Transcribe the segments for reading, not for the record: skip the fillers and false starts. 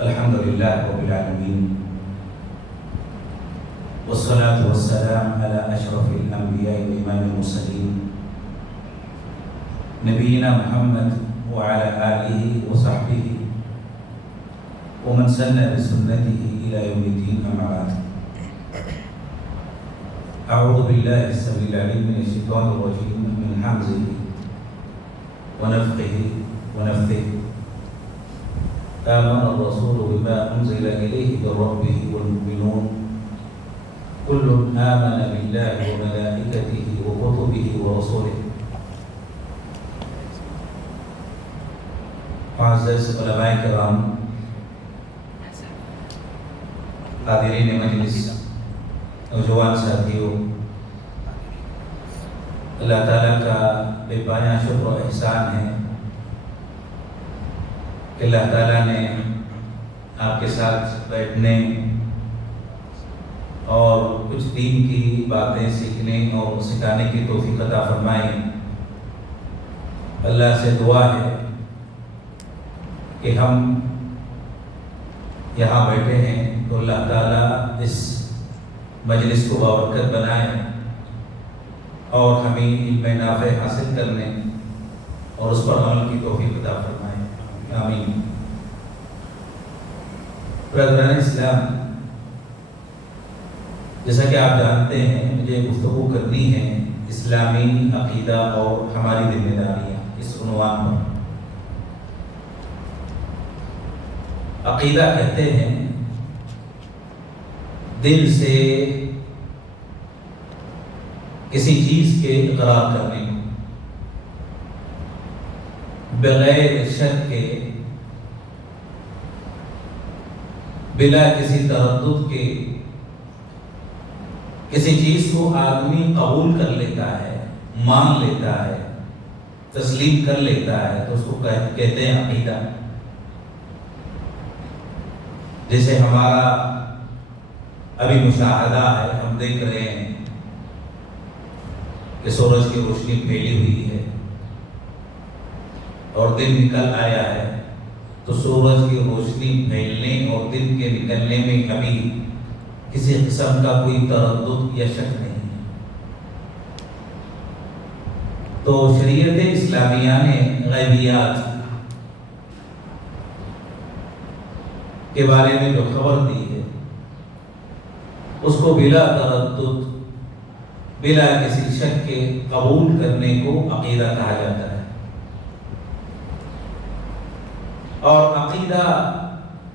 الحمد لله رب العالمين والصلاة والسلام على أشرف الأنبياء وإمام المرسلين نبينا محمد وعلى آله وصحبه ومن سن بسنته إلى يوم الدين أما بعد. أعوذ بالله السميع العليم من الشيطان الرجيم من همزه ونفخه ونفثه. آمن الرسول بما أنزل إليه من ربه والمؤمنون كل آمن بالله وملائكته وكتبه ورسله. معزز علماء کرام، حاضرین مجلس، نوجوان ساتھیوں، اللہ تعالیٰ کا بے پایہ شکر و احسان ہے کہ اللہ تعالیٰ نے آپ کے ساتھ بیٹھنے اور کچھ دین کی باتیں سیکھنے اور سکھانے کی توفیق عطا فرمائی. اللہ سے دعا ہے کہ ہم یہاں بیٹھے ہیں تو اللہ تعالیٰ اس مجلس کو بابرکت بنائے اور ہمیں علم نافع حاصل کرنے اور اس پر عمل کی توفیق عطا فرمائے. آمین. برادران اسلام، جیسا کہ آپ جانتے ہیں مجھے گفتگو کرنی ہے اسلامی عقیدہ اور ہماری ذمہ داریاں اس عنوان پر. عقیدہ کہتے ہیں دل سے کسی چیز کے اقرار کرنے کو بغیر شک کے، بلا کسی تردد کے کسی چیز کو آدمی قبول کر لیتا ہے، مان لیتا ہے، تسلیم کر لیتا ہے تو اس کو کہتے ہیں عقیدہ. جیسے ہمارا ابھی مشاہدہ ہے، ہم دیکھ رہے ہیں کہ سورج کی روشنی پھیلی ہوئی ہے اور دن نکل آیا ہے، تو سورج کی روشنی پھیلنے اور دن کے نکلنے میں کبھی کسی قسم کا کوئی تردد یا شک نہیں ہے. تو شریعت اسلامیہ نے غیبیات کے بارے میں جو خبر دی ہے اس کو بلا تردد، بلا کسی شک کے قبول کرنے کو عقیدہ کہا جاتا ہے. اور عقیدہ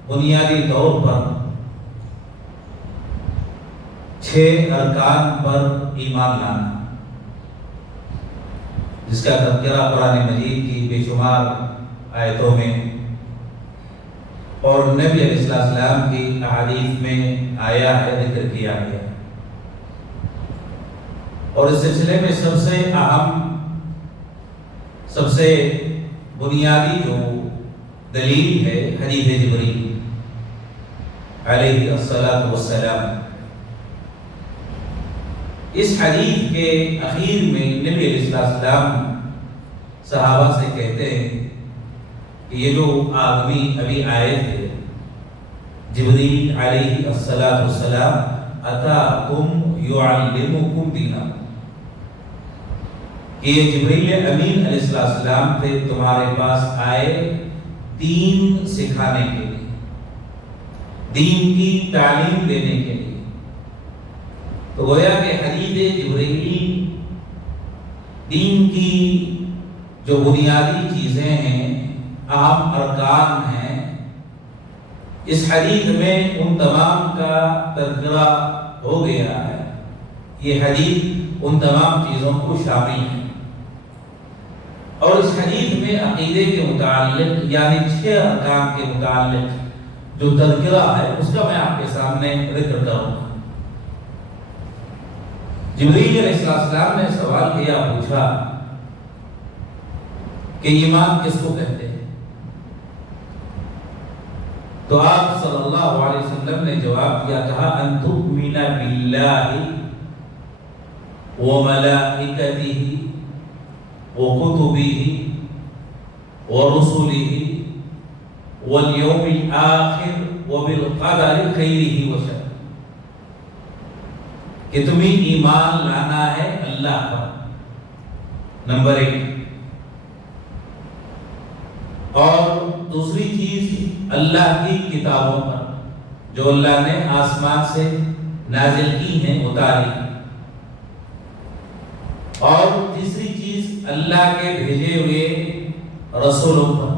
بنیادی طور پر 6 ارکان پر ایمان لانا، جس کا تذکرہ قرآن مجید کی بے شمار آیتوں میں اور نبی علیہ السلام کی احادیث میں آیا ہے، ذکر کیا گیا. اور اس سلسلے میں سب سے اہم، سب سے بنیادی جو دلیل ہے حدیث جبریل علیہ السلام. اس حدیث کے اخیر میں نبی علیہ السلام صحابہ سے کہتے ہیں کہ یہ جو آدمی ابھی آئے تھے جبریل علیہ السلام، اتاکم یعلمکم دینکم، کہ یہ جبریل امین علیہ السلام تھے، تمہارے پاس آئے دین سکھانے کے لیے، دین کی تعلیم دینے کے لیے. تو گویا کہ حدیث جبریل دین کی جو بنیادی چیزیں ہیں، اہم ارکان ہیں، اس حدیث میں ان تمام کا تذکرہ ہو گیا ہے. یہ حدیث ان تمام چیزوں کو شامل ہے. اور اس حدیث میں عقیدے کے متعلق یعنی 6 ارکان کے متعلق جو تذکرہ ہے اس کا میں آپ کے سامنے ذکر کروں گا. جبریل علیہ السلام نے سوال کیا، پوچھا کہ ایمان کس کو کہتے ہیں؟ تو آپ صلی اللہ علیہ وسلم نے جواب دیا، کہا ان تؤمن باللہ وملائکتہ وکتبہ ورسلہ والیوم الآخر وبالقدر خیرہ وشرہ، کہ تمہیں ایمان لانا ہے اللہ پر، نمبر 1، اور دوسری چیز اللہ کی کتابوں پر جو اللہ نے آسمان سے نازل کی ہیں، اتاری، اور تیسری چیز اللہ کے بھیجے ہوئے رسولوں پر،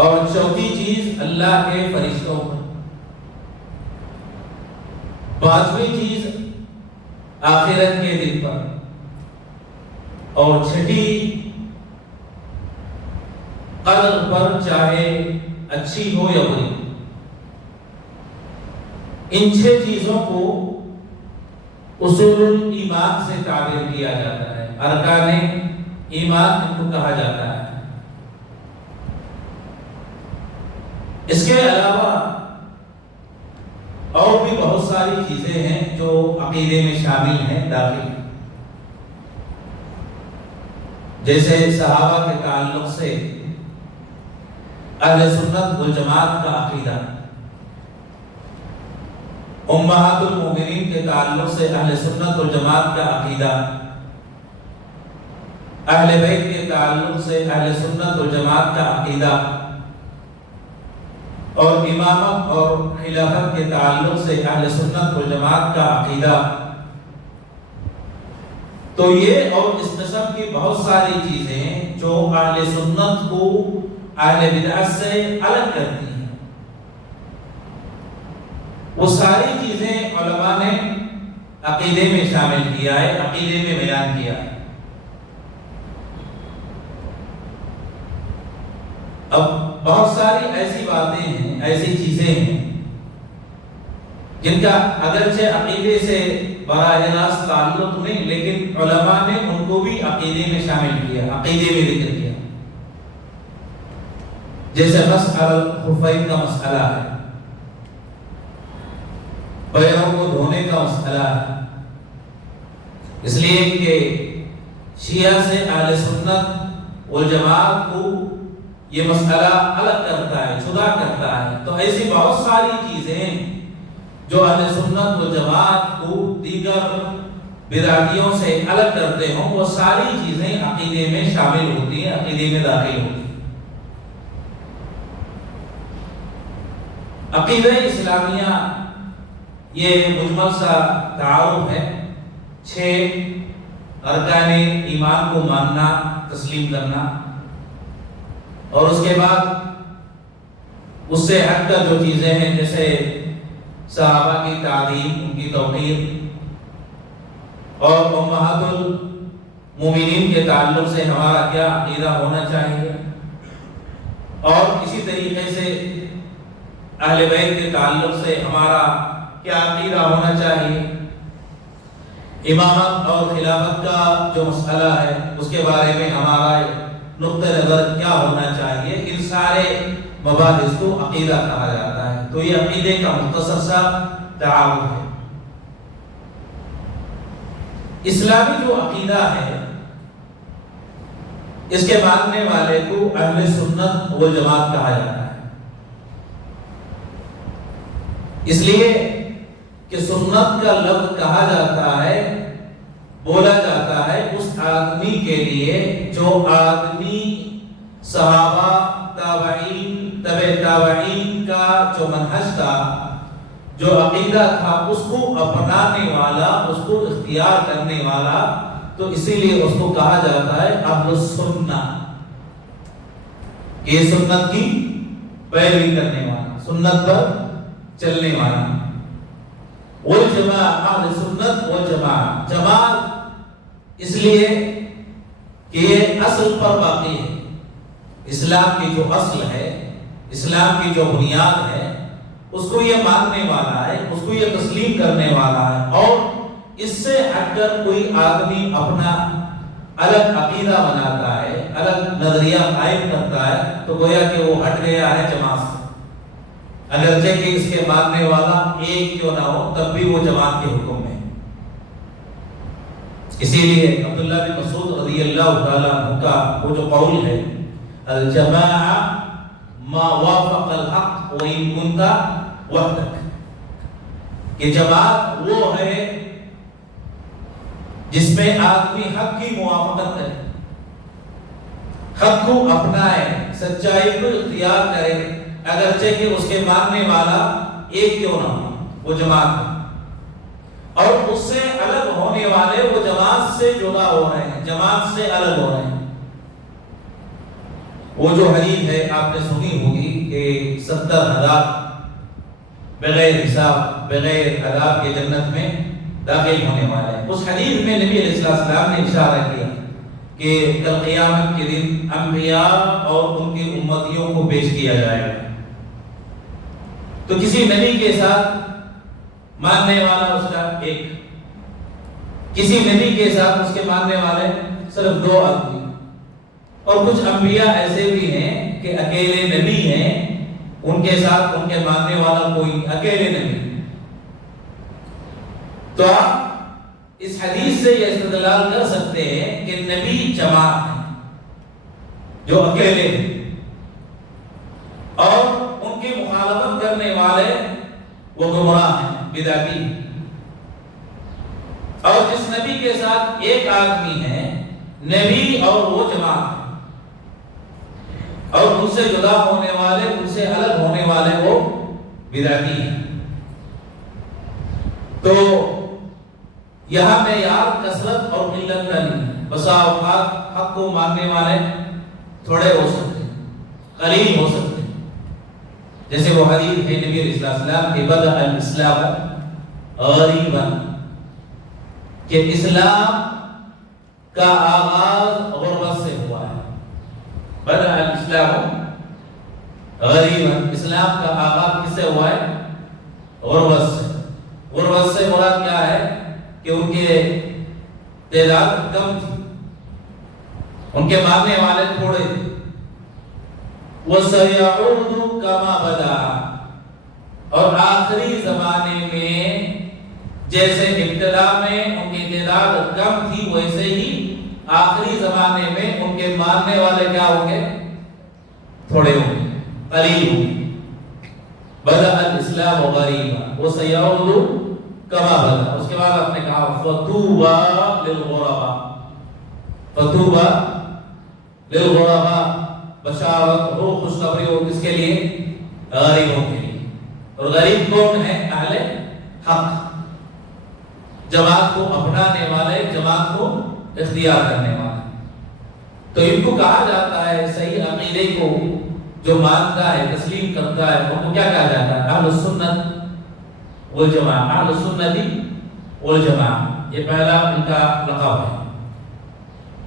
اور چوتھی چیز اللہ کے فرشتوں پر، پانچویں چیز آخرت کے دن پر، اور چھٹی قدر پر، چاہے اچھی ہو یا بری۔ ان 6 چیزوں کو اصول ایمان سے تعبیر کیا جاتا ہے، ارکان ایمان ان کو کہا جاتا ہے۔ اس کے علاوہ اور بھی بہت ساری چیزیں ہیں جو عقیدے میں شامل ہیں، داخل، جیسے صحابہ کے تعلق سے اہل سنت والجماعت کا عقیدہ، امہات المومنین کے تعلق سے اہل سنت والجماعت کا عقیدہ، اہل بیت کے تعلق سے اہل سنت والجماعت کا عقیدہ، اور امامت اور خلافت کے تعلق سے اہل سنت والجماعت کا عقیدہ۔ تو یہ اور اس قسم کی بہت ساری چیزیں جو اہل سنت کو اہل بدعت سے الگ کرتی ہیں، وہ ساری چیزیں علماء نے عقیدے میں شامل کیا ہے، عقیدے میں بیان کیا ہے۔ اب بہت ساری ایسی باتیں ہیں، ایسی چیزیں ہیں جن کا اگرچہ عقیدے سے براہ راست تعلق نہیں، لیکن علماء نے ان کو بھی عقیدے میں شامل کیا، عقیدے میں ذکر کیا، جیسے مسئلہ خفین کا مسئلہ ہے، پیروں کو دھونے کا مسئلہ ہے، اس لیے کہ شیعہ سے اہل سنت والجماعت کو یہ مسئلہ الگ کرتا ہے، جدا کرتا ہے۔ تو ایسی بہت ساری چیزیں جو اہل سنت والجماعت کو دیگر بدعتیوں سے الگ کرتے ہوں، وہ ساری چیزیں عقیدے میں شامل ہوتی ہیں، عقیدے میں داخل ہوتی ہیں۔ عقیدہ اسلامیہ یہ مجمل سا تعارف ہے، 6 ارکان ایمان کو ماننا، تسلیم کرنا، اور اس کے بعد اس سے ہٹ کر جو چیزیں ہیں جیسے صحابہ کی تعظیم، ان کی توقیر، اور امہات المومنین کے تعلق سے ہمارا کیا عقیدہ ہونا چاہیے، اور اسی طریقے سے اہل بیت کے تعلق سے ہمارا کیا عقیدہ ہونا چاہیے، امامت اور خلافت کا جو مسئلہ ہے اس کے بارے میں ہمارا نقطہ نظر کیا ہونا چاہیے، ان سارے مباحث کو عقیدہ کہا جاتا ہے۔ تو یہ عقیدے کا مختصر سا تعارف ہے۔ اسلامی جو عقیدہ ہے اس کے ماننے والے کو اہل سنت والجماعت کہا جاتا ہے، اس لیے کہ سنت کا لفظ کہا جاتا ہے، بولا جاتا ہے اس آدمی کے لیے جو آدمی صحابہ، تابعین، تبع تابعین کا جو منہج تھا، جو عقیدہ تھا، اس کو اپنانے والا، اس کو اختیار کرنے والا، تو اسی لیے اس کو کہا جاتا ہے اہل السنہ، یہ سنت کی پیروی کرنے والا، سنت پر چلنے والا۔ والجماعہ، اہل سنت والجماعہ، جماعت اس لیے کہ یہ اصل پر باقی ہے، اسلام کی جو اصل ہے، اسلام کی جو بنیاد ہے، اس کو یہ ماننے والا ہے، اس کو یہ تسلیم کرنے والا ہے، اور اس سے ہٹ کر کوئی آدمی اپنا الگ عقیدہ بناتا ہے، الگ نظریہ قائم کرتا ہے، تو گویا کہ وہ ہٹ گیا ہے جماعت سے، اگرچہ کہ اس کے ماننے والا ایک کیوں نہ ہو، تب بھی وہ جماعت کے حکم میں۔ اسی لیے عبداللہ بن مسعود رضی اللہ تعالیٰ عنہ کا وہ جو قول ہے، الجماع ما وافق الحق وإن كنت وحدك، کہ جماعت وہ ہے جس میں آدمی حق کی موافقت کرے، حق کو اپنائے، سچائی کو اختیار کرے، اگرچہ کہ اس کے ماننے والا ایک کیوں نہ ہو، وہ جماعت ہے۔ اور اس سے الگ ہونے والے وہ جماعت سے جدا ہو رہے ہیں، جماعت سے الگ ہو رہے ہیں۔ وہ جو حدیث ہے آپ نے سنی ہوگی کہ 70,000 بغیر حساب بغیر عذاب کے جنت میں داخل ہونے والے ہیں۔ اس حدیث میں نبی علیہ السلام نے اشارہ کیا کہ کل قیامت کے دن انبیاء اور ان کی امتیوں کو پیش کیا جائے گا، تو کسی نبی کے ساتھ ماننے والا اس کا ایک، کسی نبی کے ساتھ اس کے ماننے والے صرف 2 آدمی، اور کچھ انبیاء ایسے بھی ہیں کہ اکیلے نبی ہیں، ان کے ساتھ ان کے ماننے والا کوئی اکیلے نبی۔ تو آپ اس حدیث سے یہ استدلال کر سکتے ہیں کہ نبی جماعت ہے جو اکیلے ہیں، اور ان کی مخالفت کرنے والے وہ گمراہ ہیں، بدعتی ہیں۔ اور جس نبی کے ساتھ ایک آدمی ہے، نبی اور وہ جماعت ہے، اور ان سے جدا ہونے والے، ان سے الگ ہونے والے وہ بدعتی ہیں۔ تو یہاں معیار کثرت اور قلت کا نہیں ہے، بسا اوقات حق کو ماننے والے تھوڑے ہو سکتے ہیں، قلیل ہو سکتے ہیں، جیسے وہ حدیث ہے نبی علیہ السلام کہ بدأ الاسلام غریبا، کہ اسلام کا آغاز غربت سے ہوا ہے۔ بدأ الاسلام غریبا، اسلام کا آغاز کس سے ہوا ہے؟ غربت سے۔ غربت سے مراد کیا ہے کہ ان کے تعداد کم تھی، ان کے ماننے والے تھوڑے تھے۔ وَسَيَعُودُ كَمَا بَدَأَ، اور آخری زمانے میں جیسے ابتدا میں ان کی تعداد کم تھی، ویسے ہی آخری زمانے میں ان کے ماننے والے کیا ہوں گے؟ تھوڑے ہوں گے، قلیل ہوں گے۔ بدأ الاسلام غریبا وسيعود كما بدأ۔ اس کے بعد آپ نے کہا فطوبى للغرباء، فطوبى للغرباء، بشارت ہو، خوشخبری ہو کس کے لیے؟ غریبوں کے لیے۔ اور غریب کون ہے؟ اہل حق، جماعت کو اپنانے والے، جماعت کو اختیار کرنے والے۔ تو ان کو کہا جاتا ہے، صحیح عقیدے کو جو مانتا ہے، تسلیم کرتا ہے، ان کو کیا کہا جاتا ہے؟ اہل السنت والجماعہ، اہل السنت والجماعہ، یہ پہلا ان کا لقب ہے۔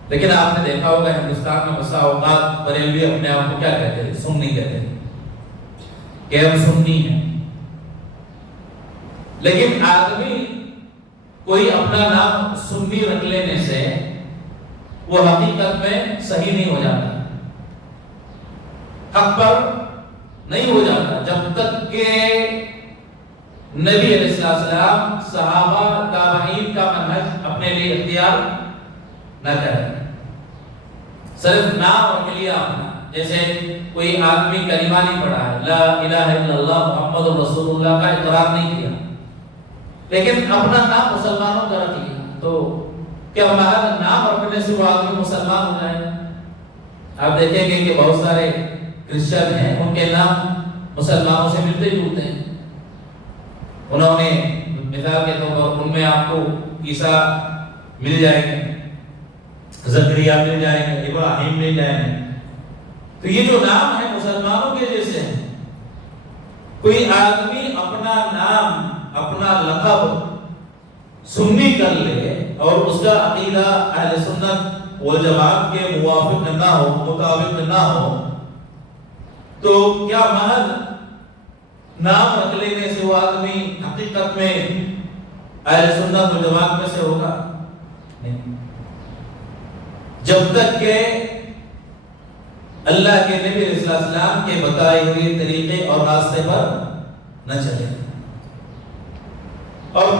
لیکن آپ نے دیکھا ہوگا ہندوستان میں بسا اوقات بریلوی اپنے آپ کو کیا کہتے ہیں؟ سنی کہتے ہیں کہ ہم سنی ہیں۔ لیکن آدمی کوئی اپنا نام سنی رکھ لینے سے وہ حقیقت میں صحیح نہیں ہو جاتا، حق پر نہیں ہو جاتا، جب تک کہ نبی علیہ السلام، صحابہ، تابعین کا منہج اپنے لیے اختیار نہ کرے۔ صرف نام رکھ لیا اپنا، جیسے کوئی آدمی کلمہ نہیں پڑھا ہے، لا الہ الا اللہ محمد رسول اللہ کا اقرار نہیں کیا، لیکن اپنا نام مسلمانوں کا رکھ لیا، تو کیا محض نام رکھنے سے وہ آدمی مسلمان ہو جائے؟ آپ دیکھیں گے کہ بہت سارے کرسچن ہیں، ان کے نام مسلمانوں سے ملتے جلتے ہیں۔ انہوں نے مثال کے طور پر ان میں آپ کو عیسیٰ مل جائیں گے، زکریا مل جائیں گے، ابراہیم مل جائیں گے۔ تو یہ جو نام ہے مسلمانوں کے جیسے ہیں۔ کوئی آدمی اپنا نام، اپنا لقب سنی کر لے اور اس کا عقیدہ اہل سنت والجماعت کے موافق نہ ہو، مطابق نہ ہو، تو کیا محض نام رکھ لینے سے وہ آدمی حقیقت میں اہل سنت والجماعت میں سے ہوگا؟ نہیں، جب تک کہ اللہ کے نبی علیہ السلام کے بتائے ہوئے طریقے اور راستے پر نہ چلے۔ اور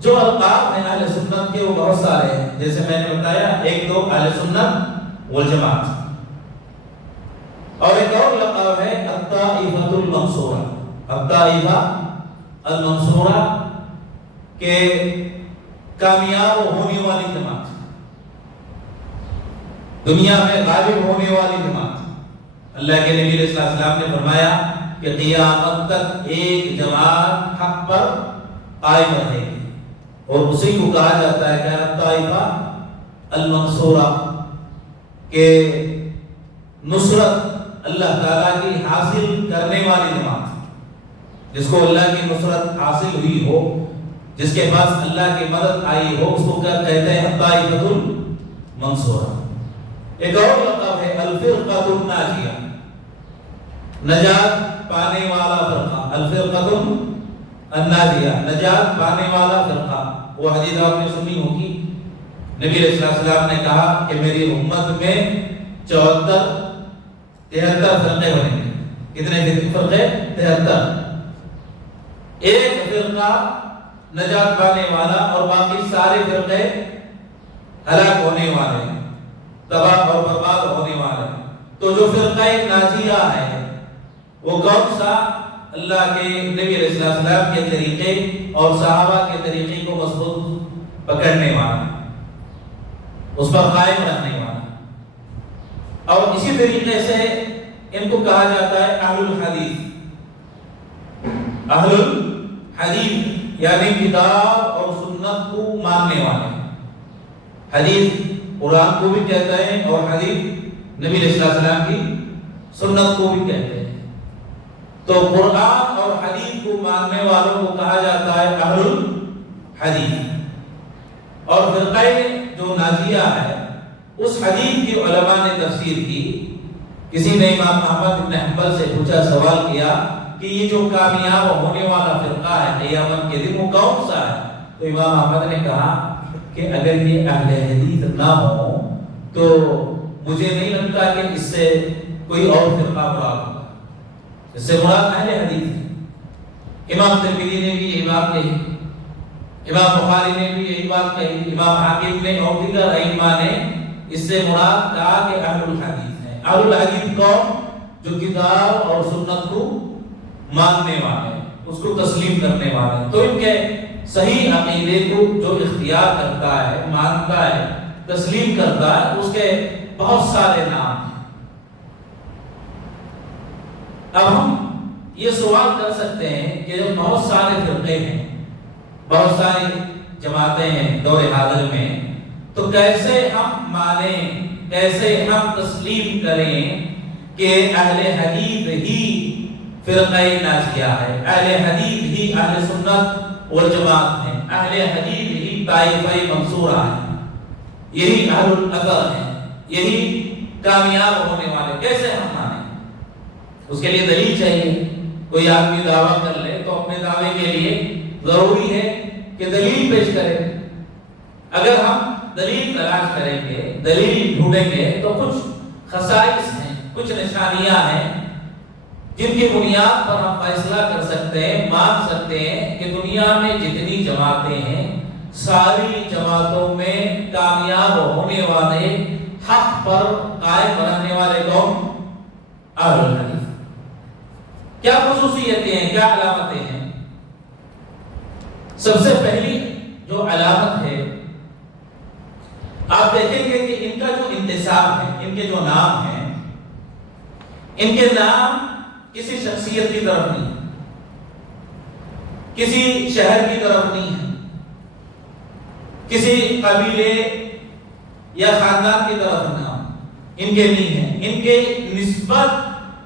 جو القاب ہیں اہل سنت کے وہ بہت سارے ہیں، جیسے میں نے بتایا، ایک تو اہل سنت والجماعت، اور ایک اور لقب ہے الطائفۃ المنصورہ، الطائفہ المنصورہ کہ کامیاب ہونے والی جماعت، دنیا میں غالب ہونے والی جماعت۔ اللہ کے نبی علیہ السلام نے فرمایا کہ قیامت تک ایک جماعت حق پر قائم رہے گی، اور اسی کو کہا جاتا ہے کہ الطائفہ المنصورہ، کہ نصرت اللہ تعالیٰ کی حاصل کرنے والی جماعت، جس کو اللہ کی نصرت حاصل ہوئی ہو، جس کے پاس اللہ کی مدد آئی ہو، اس کو کیا کہتے ہیں؟ الطائفۃ المنصورہ۔ ایک اور لقب ہے الفرقۃ الناجیہ، نجات پانے والا فرقہ، الفرقۃ الناجیہ، نجات پانے والا فرقہ۔ وہ حدیث آپ نے سنی ہوگی، نبی علیہ السلام نے کہا کہ میری امت میں 73 فرقے بنیں گے۔ کتنے فرقے؟ 73۔ ایک فرقہ نجات پانے والا اور باقی سارے فرقے ہلاک ہونے والے، تباہ اور برباد ہونے والے۔ تو جو فرقہ ناجیہ ہے وہ کون سا؟ اللہ کے نبی علیہ السلام کے طریقے اور صحابہ کے طریقے کو مضبوط پکڑنے والا، اس پر قائم رہنے والا۔ اور اسی طریقے سے ان کو کہا جاتا ہے اہل الحدیث، اہل الحدیث یعنی کتاب اور سنت کو ماننے والے۔ حدیث قرآن کو بھی کہتے ہیں اور حدیث نبی علیہ السلام کی سنت کو بھی کہتے ہیں۔ تو قرآن اور حدیث کو ماننے والوں کو کہا جاتا ہے اہل الحدیث۔ اور فرقہ جو ناجیہ ہے، اس حدیث کی علماء نے تفسیر کی۔ کسی نے امام احمد بن حنبل سے پوچھا، سوال کیا کہ یہ جو کامیاب ہونے والا فرقہ ہے قیامت کے دن وہ کون سا ہے؟ تو امام احمد نے کہا کہ اگر یہ اہل حدیث نہ ہو تو مجھے نہیں لگتا کہ اس سے کوئی اور فرقہ مراد ہوگا، اس سے مراد اہل حدیث ہے۔ امام ترمذی نے بھی یہی بات کہی، امام بخاری نے بھی یہی بات کہی، امام حاکم نے اور دیگر ائمہ نے اس سے مراد کہا کہ اہل الحدیث ہے۔ اہل الحدیث کون؟ جو کتاب اور سنت کو ماننے والے، اس کو تسلیم کرنے والے۔ تو ان کے صحیح عقیدے کو جو اختیار کرتا ہے، مانتا ہے، تسلیم کرتا ہے، اس کے بہت سارے نام ہیں۔ اب ہم یہ سوال کر سکتے ہیں کہ جب بہت سارے فرقے ہیں، بہت ساری جماعتیں ہیں دور حاضر میں، تو کیسے ہم مانیں، کیسے ہم تسلیم کریں کہ اہل حدیث ہی فرقہ ناجیہ ہے، اہل حدیث ہی اہل سنت والجماعت ہیں، اہل حدیث ہی طائفہ منصورہ ہیں، یہی اہل الاثر ہیں، یہی کامیاب ہونے والے؟ کیسے ہم مانیں؟ اس کے لیے دلیل چاہیے۔ کوئی آدمی دعویٰ کر لے تو اپنے دعوے کے لیے ضروری ہے کہ دلیل پیش کرے۔ اگر ہم دلیل تلاش کریں گے، دلیل ڈھونڈیں گے، تو کچھ خصائص ہیں، کچھ نشانیاں ہیں جن کی بنیاد پر ہم فیصلہ کر سکتے ہیں، مان سکتے ہیں کہ دنیا میں جتنی جماعتیں ہیں، ساری جماعتوں میں کامیاب ہونے والے، حق پر قائم رہنے والے کون؟ اہل الحدیث۔ کیا خصوصیتیں ہیں، کیا علامتیں ہیں؟ سب سے پہلی جو علامت ہے، آپ دیکھیں گے کہ ان کا جو انتساب ہے، ان کے جو نام ہیں، ان کے نام کسی شخصیت کی طرف نہیں، کسی شہر کی طرف نہیں ہے، کسی قبیلے یا خاندان کی طرف نام ان کے نہیں ہے۔ ان کے نسبت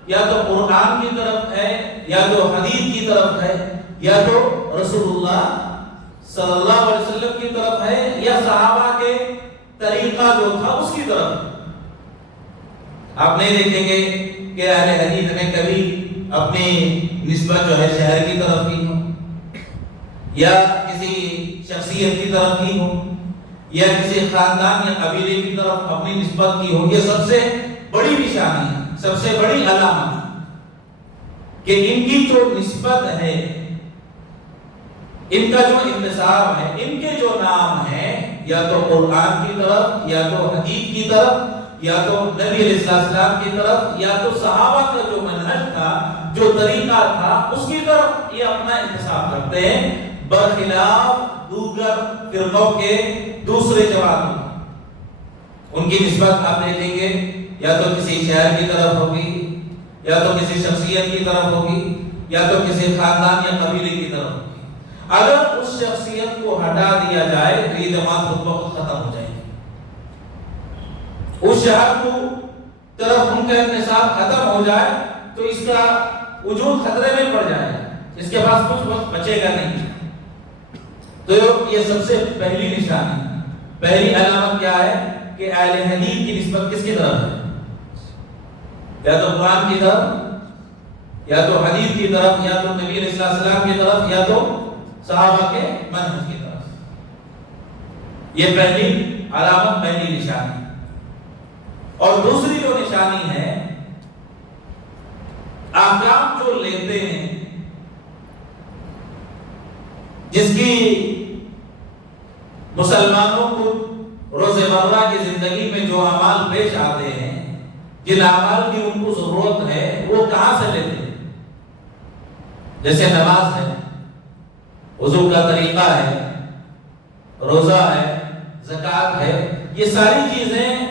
یا تو قرآن کی طرف ہے، یا تو حدیث کی طرف ہے، یا تو رسول اللہ صلی اللہ علیہ وسلم کی طرف ہے، یا صحابہ کے طریقہ جو تھا اس کی طرف۔ آپ نہیں دیکھیں گے کہ اہل حدیث نے کبھی اپنی نسبت جو ہے شہر کی طرف کی ہو، یا کسی شخصیت کی طرف کی ہو، یا کسی خاندان یا قبیلے کی طرف اپنی نسبت کی ہو۔ یہ سب سے بڑی نشانی ہے، سب سے بڑی علامت کہ ان کی جو نسبت ہے، ان کا جو انتساب ہے، ان کے جو نام ہیں، یا تو قرآن کی طرف، یا تو حدیث کی طرف، یا تو نبی علیہ السلام کی طرف یا تو صحابہ کا جو منہج تھا، جو طریقہ تھا، اس کی طرف یہ اپنا انتساب کرتے ہیں، برخلاف دوسر فرقوں کے دوسرے جماعتوں۔ ان کی نسبت آپ دیکھیں گے یا تو کسی شہر کی طرف ہوگی، یا تو کسی شخصیت کی طرف ہوگی، یا تو کسی خاندان یا قبیلے کی طرف ہوگی۔ اگر اس شخصیت کو ہٹا دیا جائے تو یہ جماعت خود بخود ختم ہو جائے گی۔ اس شہر کو طرف ان کا انتساب ختم ہو جائے تو اس کا وجود خطرے میں پڑ جائے گا، اس کے پاس کچھ وقت بچے گا نہیں۔ تو یہ سب سے پہلی نشانی، پہلی علامت کیا ہے کہ اہل حدیث کی نسبت کس کی طرف ہے؟ یا تو قرآن کی طرف، یا تو حدیث کی طرف، یا تو نبی علیہ السلام کی طرف، یا تو صحابہ کے منہج کی طرف۔ یہ پہلی علامت، پہلی نشانی۔ اور دوسری جو نشانی ہے، احکام جو لیتے ہیں، جس کی مسلمانوں کو روزمرہ کی زندگی میں جو اعمال پیش آتے ہیں، جن اعمال کی ان کو ضرورت ہے، وہ کہاں سے لیتے ہیں؟ جیسے نماز ہے، وضو کا طریقہ ہے، روزہ ہے، زکوٰۃ ہے، یہ ساری چیزیں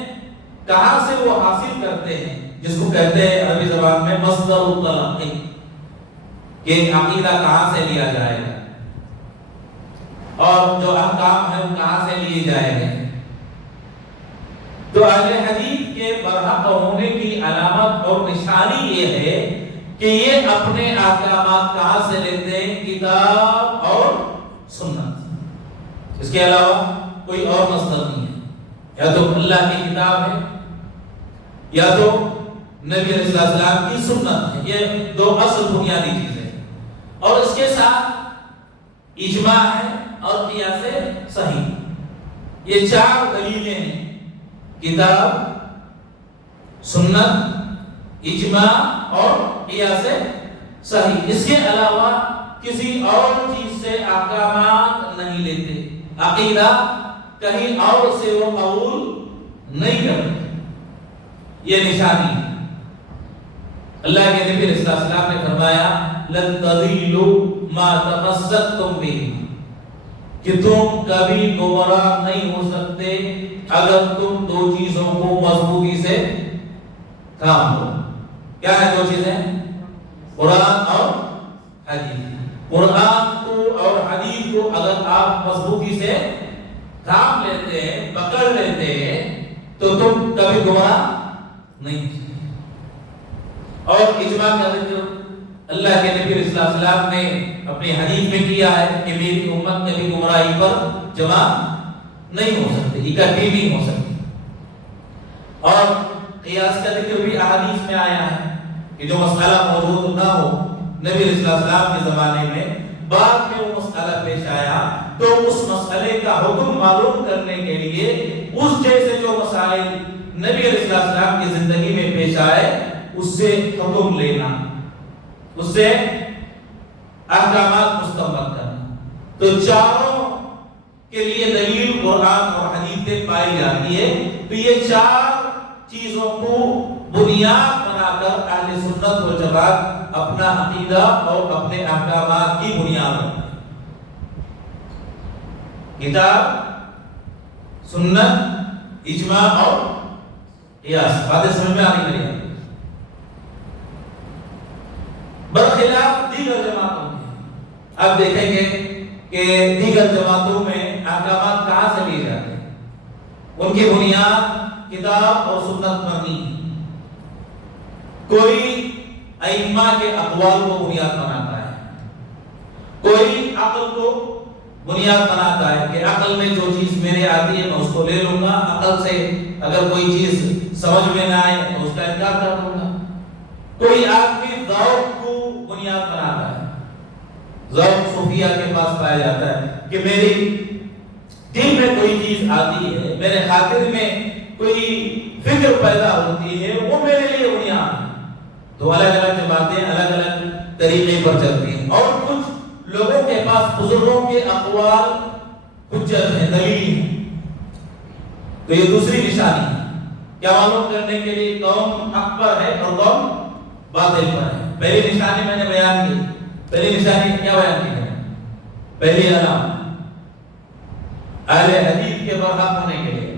کہاں سے وہ حاصل کرتے ہیں؟ جس کو کہتے ہیں عربی زبان میں مصدر التلقی، کہ عقیدہ کہاں سے لیا جائے گا اور جو احکام ہے وہ کہاں سے لیے جائیں گے۔ تو اہل حدیث کے برحق ہونے کی علامت اور نشانی یہ ہے کہ یہ اپنے احکامات کہاں سے لیتے ہیں؟ کتاب اور سنت، اس کے علاوہ کوئی اور مصدر نہیں ہے۔ یا تو اللہ کی کتاب ہے، یا تو نبی علیہ السلام کی سنت ہے، یہ دو اصل بنیادی چیزیں، اور اس کے ساتھ اجماع ہے اور قیاس صحیح۔ یہ چار دلیلیں ہیں، کتاب، سنت، اجماع اور قیاس صحیح۔ اس کے علاوہ کسی اور چیز سے احکامات نہیں لیتے، عقیدہ کہیں اور سے وہ قبول نہیں کرتے۔ یہ نشانی ہے۔ اللہ کے نبی علیہ السلام نے فرمایا لن تضلوا ما تمسكتم به، کہ تم کبھی گمراہ نہیں ہو سکتے اگر تم دو چیزوں کو مضبوطی سے تھام لو۔ کیا ہے دو چیزیں؟ قرآن اور حدیث۔ قرآن کو اور حدیث کو اگر آپ مضبوطی سے تھام لیتے ہیں، پکڑ لیتے ہیں، تو تم کبھی گمراہ نہیں۔ اور اجماع کا ذکر اللہ کے نبی علیہ السلام نے اپنی حدیث میں کیا ہے کہ میری امت کبھی گمراہی پر جمع نہیں ہو سکتی، اکٹھی نہیں ہو سکتی۔ اور قیاس کا ذکر بھی احادیث میں آیا ہے کہ جو مسئلہ موجود نہ ہو نبی علیہ السلام کے زمانے میں، بعد میں وہ مسئلہ پیش آیا تو اس مسئلے کا حکم معلوم کرنے کے لیے اس جیسے جو مسائل نبی علیہ السلام کی زندگی میں پیش آئے اس سے حکم لینا، اس سے احکامات مستنبط کرنا۔ تو چاروں کے لیے دلیل قرآن اور حدیث سے پائی جاتی ہے۔ تو یہ چار چیزوں کو بنیاد بنا کر اہل سنت والجماعت اپنا عقیدہ اور اپنے احکامات کی بنیاد ہے۔ کتاب، سنت، اجماع اور قیاس۔ باتیں سمجھ میں آنی چاہیے۔ برخلاف دیگر جماعتوں میں اب دیکھیں گے کہ دیگر جماعتوں میں احکامات کہاں سے لیے جاتے ہیں؟ ان کی بنیاد کتاب اور سنت پر نہیں۔ کوئی ائمہ کے اقوال کو بنیاد بناتا ہے، کوئی عقل کو بنیاد بناتا ہے کہ عقل میں جو چیز میرے آتی ہے میں اس کو لے لوں گا، عقل سے اگر کوئی چیز سمجھ میں نہ آئے تو اس کا انکار کر دوں گا۔ کوئی آدمی ذوق کو بنیاد بناتا ہے، ذوق صوفیہ کے پاس پایا جاتا ہے کہ میری دل میں کوئی چیز آتی ہے، میرے خاطر میں کوئی فکر پیدا ہوتی ہے، وہ میرے لیے بنیاد ہے۔ تو الگ الگ باتیں الگ الگ طریقے پر چلتی ہیں، اور کچھ لوگوں کے پاس بزرگوں کے اقوال حجت ہے، دلیل ہے۔ تو یہ دوسری نشانی ہے کیا معلوم کرنے کے لیے قوم حق پر ہے اور قوم باطل پر ہے. پہلی نشانی میں نے بیان کی. پہلی نشانی کیا بیان کی ہے؟ پہلی علامت اہل حدیث کے برحق ہونے کے لیے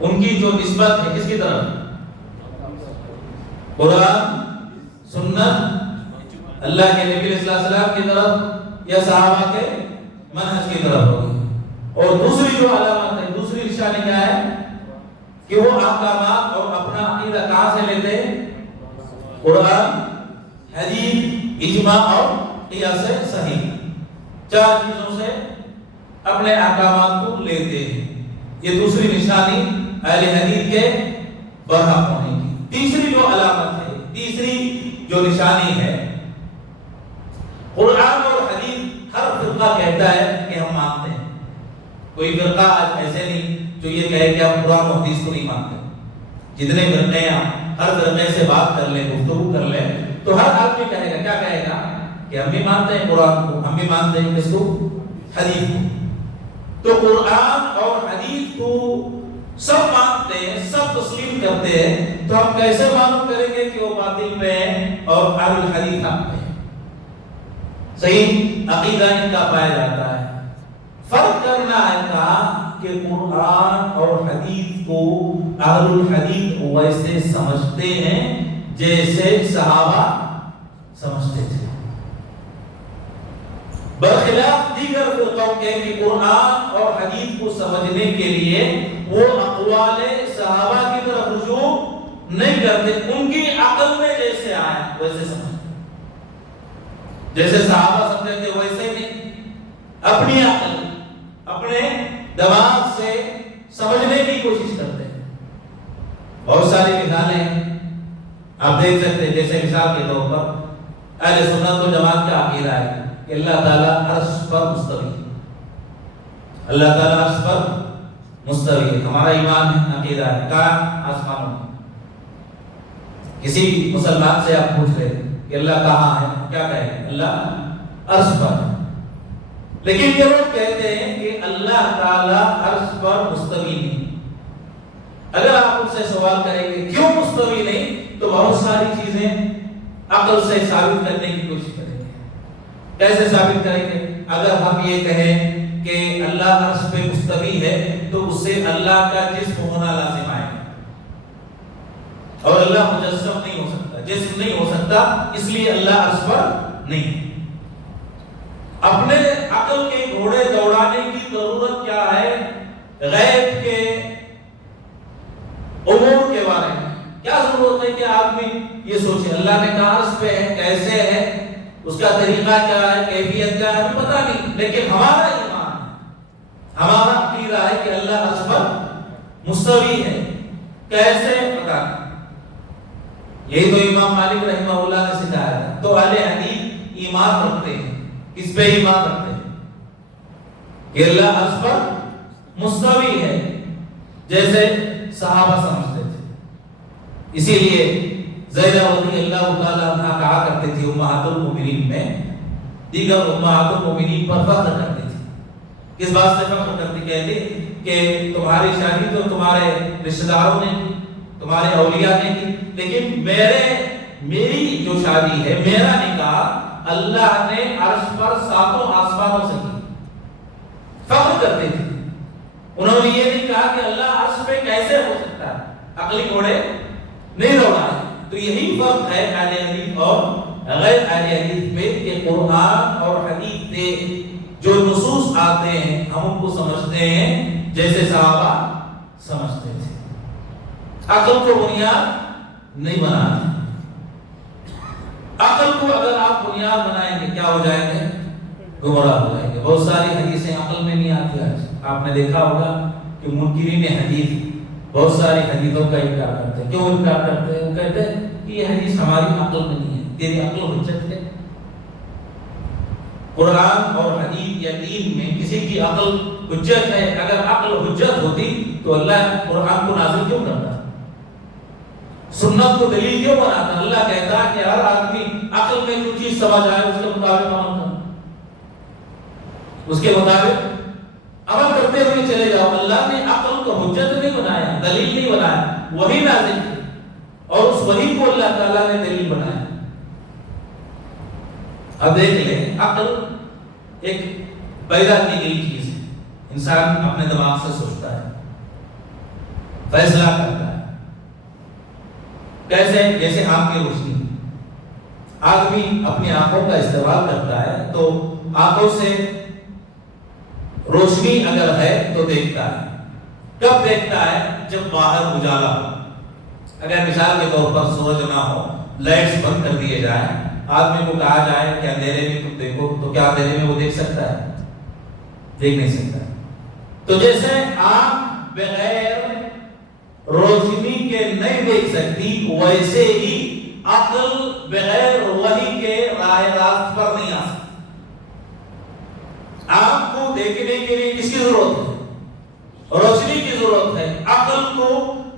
ان کی جو نسبت ہے کس کی طرف؟ قرآن سنت اللہ کے نبی صلی اللہ علیہ وسلم کی طرف یا صحابہ کے منہج کی طرف ہوگی. اور دوسری جو علامت ہے، دوسری نشانی کیا ہے کہ وہ احکامات اور اپنا عقیدہ کہاں سے لیتے ہیں؟ قرآن، حدیث، اجماع اور قیاس صحیح، چار چیزوں سے اپنے احکامات کو لیتے ہیں. یہ دوسری نشانی اہل حدیث کے برحق ہونے کی. تیسری جو علامت ہے، تیسری جو نشانی ہے، قرآن اور حدیث ہر فرقہ کہتا ہے کہ ہم مانتے ہیں. کوئی فرقہ آج ایسے نہیں جو یہ کہے کہ ہم قرآن و حدیث کو نہیں مانتے. جتنے فرقے ہیں ہر فرقے سے بات کر لیں، گفتگو کر لیں تو ہر آدمی کہے گا، کیا کہے گا کہ ہم بھی مانتے ہیں قرآن کو، ہم بھی مانتے ہیں کس کو؟ حدیث کو. تو قرآن اور حدیث کو سب مانتے ہیں، سب تسلیم کرتے ہیں، تو ہم کیسے معلوم کریں گے کہ وہ باطل پہ ہیں اور اہل الحدیث حق پہ ہیں؟ صحیح عقیدہ ان کا پایا جاتا ہے. فرق کرنا ہے کہا کہ قرآن اور حدیث کو اہل الحدیث ویسے سمجھتے ہیں جیسے صحابہ سمجھتے تھے، برخلاف دیگر فرقوں کے کہ قرآن اور حدیث کو سمجھنے کے لیے وہ اقوال صحابہ کی طرف رجوع نہیں کرتے. ان کی عقل میں جیسے آیا ویسے سمجھتے، جیسے صحابہ سمجھتے تھے ویسے نہیں، اپنی عقل اپنے دماغ سے سمجھنے کی کوشش کرتے ہیں. بہت ساری مثالیں آپ دیکھ سکتے ہیں. جیسے مثال کے طور پر اہل سنت و جماعت کا عقیدہ ہے کہ اللہ تعالیٰ عرش پر مستوی ہے. اللہ تعالیٰ عرش پر مستوی ہے. ہمارا ایمان ہے، عقیدہ ہے. کہاں؟ آسمانوں میں. کسی مسلمان سے آپ پوچھ رہے کہ اللہ کہاں ہے، کیا کہیں؟ اللہ عرش پر ہے. لیکن یہ لوگ کہتے ہیں کہ اللہ تعالیٰ عرش پر مستوی نہیں. اگر آپ ان سے سوال کریں گے کیوں مستوی نہیں، تو بہت ساری چیزیں عقل سے ثابت کرنے کی کوشش کریں گے. کیسے ثابت کریں گے؟ اگر ہم یہ کہیں کہ اللہ عرش پہ مستوی ہے تو اس سے اللہ کا جسم ہونا لازم آئے گا، اور اللہ مجسم نہیں ہو سکتا، جسم نہیں ہو سکتا، اس لیے اللہ عرش پر نہیں. اپنے عقل کے گھوڑے دوڑانے کی ضرورت کیا ہے؟ غیب کے امور کے بارے میں کیا ضرورت ہے کہ آدمی یہ سوچے اللہ نے کہا عرش پہ ہے، کیسے ہے، اس کا طریقہ کیا ہے، کیفیت کیا ہے، ہمیں پتہ نہیں. لیکن ہمارا ایمان ہے، ہمارا عقیدہ ہے کہ اللہ عرش پر مستوی ہے. کیسے؟ پتہ نہیں. یہی تو امام مالک رحمہ اللہ نے سکھایا تھا. تو اہل حدیث ایمان رکھتے ہیں. کس پہ ایمان رکھتے ہیں؟ کہ اللہ عرش پر مستوی ہے، جیسے صحابہ سمجھتے تھے. اسی لیے زینب رضی اللہ تعالیٰ عنہا کہا کرتے تھے امہات المؤمنین میں، دیگر امہات المؤمنین پر فخر کرتے تھے. کس بات سے فخر کرتے؟ کہتے کہ تمہاری شادی تو تمہارے رشتہ داروں نے کی، تمہارے اولیاء نے کی، لیکن میری جو شادی ہے، میرا نکاح اللہ نے عرش پر ساتوں آسمانوں سے کی. فخر کرتے تھے. انہوں نے یہ نہیں کہا کہ اللہ عرش پہ کیسے ہو سکتا ہے، عقلی گھوڑے نہیں دوڑائے. تو یہی فرق ہے اہل حدیث اور غیر اہل حدیث میں کہ قرآن اور حدیث سے جو نصوص آتے ہیں ہم ان کو سمجھتے ہیں جیسے صحابہ سمجھتے تھے. عقل کو بنیاد نہیں بناتے. عقل کو اگر آپ بنیاد بنائیں گے کیا ہو جائیں گے؟ گمراہ ہو جائیں گے. بہت ساری حدیثیں عقل میں نہیں آتی. آج آپ نے دیکھا ہوگا کہ منکرین حدیث بہت ساری حدیثوں کا انکار کرتے ہیں. کیوں انکار کرتے ہیں؟ وہ کہتے ہیں کہ یہ حدیث ہماری عقل میں نہیں ہے، تیری عقل حجت ہے. قرآن اور حدیث یا دین میں کسی کی عقل حجت ہے. اگر عقل حجت ہوتی تو اللہ قرآن کو نازل کیوں کرتا؟ سنت کو دلیل کیوں بناتا؟ اللہ کہتا کہ ہر آدمی عقل میں جو چیز سمجھ آئے اس کے مطابق عمل کرو، اس کے مطابق عمل کرتے ہوئے چلے جاؤ. اللہ نے عقل کو حجت نہیں بنایا، دلیل نہیں بنایا، وحی نازل کی اور اس وحی کو اللہ تعالیٰ نے دلیل بنایا۔ اب دیکھ لیں، عقل ایک پیدا کی گئی چیز ہے، انسان اپنے دماغ سے سوچتا ہے، فیصلہ کرتا ہے۔ کیسے؟ جیسے آنکھ کی روشنی، آدمی اپنی آنکھوں کا استعمال کرتا ہے تو آنکھوں سے روشنی اگر ہے تو دیکھتا ہے۔ کب دیکھتا ہے؟ جب باہر اجالا ہو۔ اگر مثال کے طور پر سورج نہ ہو، لائٹس بند کر دیے جائیں، آدمی کو کہا جائے کہ اندھیرے میں تم دیکھو، تو کیا اندھیرے میں وہ دیکھ سکتا ہے؟ دیکھ نہیں سکتا۔ تو جیسے آنکھ بغیر روشنی کے نہیں دیکھ سکتی، ویسے ہی عقل بغیر وحی کے راہ راست پر نہیں آ سکتی۔ آنکھ کو دیکھنے کے لیے کس کی ضرورت ہے؟ روشنی کی ضرورت ہے۔ عقل کو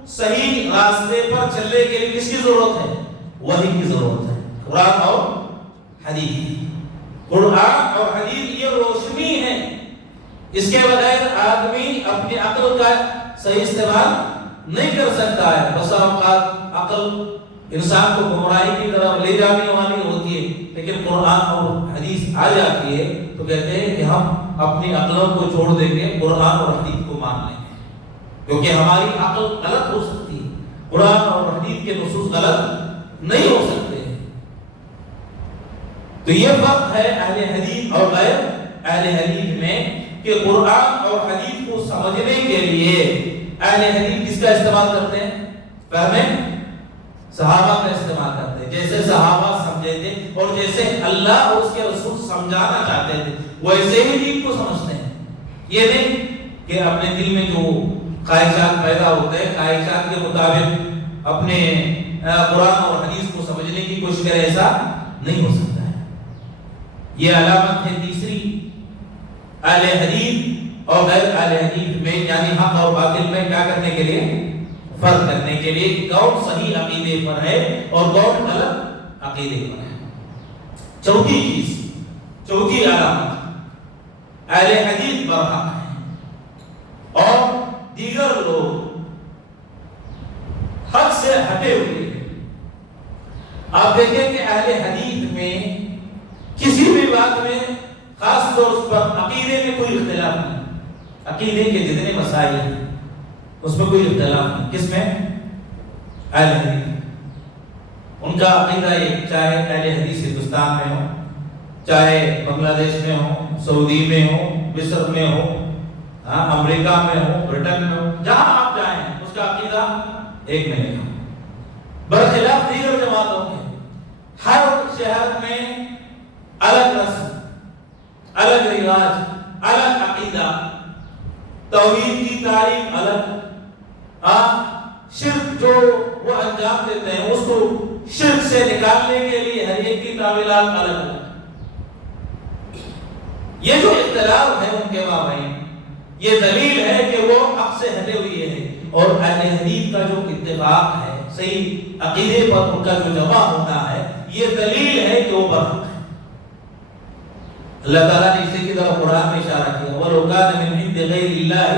صحیح راستے پر چلنے کے لیے کس کی ضرورت ہے؟ وحی کی ضرورت ہے، قرآن اور حدیث۔ قرآن اور حدیث یہ روشنی ہے، اس کے بغیر آدمی اپنی عقل کا صحیح استعمال نہیں کر سکتا ہے۔ بس اوقات عقل انسان کو گمراہی کی طرف لے جانے والی ہوتی ہے، لیکن قرآن اور حدیث آ جاتی ہے تو کہتے ہیں کہ ہم اپنی عقلوں کو چھوڑ دیں گے، قرآن اور حدیث کو مان لیں گے، کیونکہ ہماری عقل غلط ہو سکتی ہے، قرآن اور حدیث کے نصوص غلط نہیں ہو سکتے۔ تو یہ فرق ہے اہل حدیث اور غیر اہل حدیث میں کہ قرآن اور حدیث کو سمجھنے کے لیے اہل حدیث کس کا استعمال کرتے ہیں؟ فہم صحابہ کا استعمال کرتے ہیں۔ جیسے صحابہ سمجھے تھے اور جیسے اللہ اور اس کے رسول سمجھانا چاہتے تھے، ویسے ہی دین کو سمجھتے ہیں۔ یہ نہیں کہ اپنے دل میں جو خواہشات پیدا ہوتے ہیں، خواہشات کے مطابق اپنے قرآن اور حدیث کو سمجھنے کی کوشش کرے، ایسا نہیں ہو سکتا ہے۔ یہ علامت ہے تیسری اہل حدیث اور غیر اہل حدیث میں، یعنی حق اور باطل میں کیا کرنے کے لیے؟ فرق کرنے کے لیے، کون صحیح عقیدے پر ہے اور کون غلط عقیدے پر ہے۔ چوتھی چیز، چوتھی علامت، اہل حدیث برحق ہیں اور دیگر لوگ حق سے ہٹے ہوئے ہیں۔ آپ دیکھیں کہ اہل حدیث میں کسی بھی بات میں، خاص طور پر عقیدے میں کوئی اختلاف نہیں۔ عقیدے کے جتنے مسائل ہیں اس میں کوئی اختلاف نہیں۔ کس میں؟ اہل حدیث۔ ان کا عقیدہ ایک، چاہے اہل حدیث ہندوستان میں ہو، چاہے بنگلہ دیش میں ہو، سعودی میں ہو، مصر میں ہو، امریکہ میں ہو، برٹن میں ہو، جہاں آپ جائیں اس کا عقیدہ ایک ملے گا، برخلاف دیگر جماعتوں کے۔ ہر شہر میں الگ رسم، الگ رواج، الگ عقیدہ، توحید کی تعلیم الگ، شرک جو وہ انجام دیتے ہیں اس کو شرک سے نکالنے کے لیے ہر ایک کی تعویلات الگ الگ۔ یہ جو اختلاف ہے ان کے مابین، یہ دلیل ہے کہ وہ حق سے ہٹے ہوئے ہیں، اور اہل حدیث کا جو اتفاق ہے صحیح عقیدے پر ان کا جو جمع ہونا ہے، یہ دلیل ہے کہ وہ برحق ہے۔ اللہ تعالیٰ نے اسی کی طرف قرآن میں اشارہ کیا، وَلَوْ كَانَ مِنْ عِنْدِ غَيْرِ اللَّهِ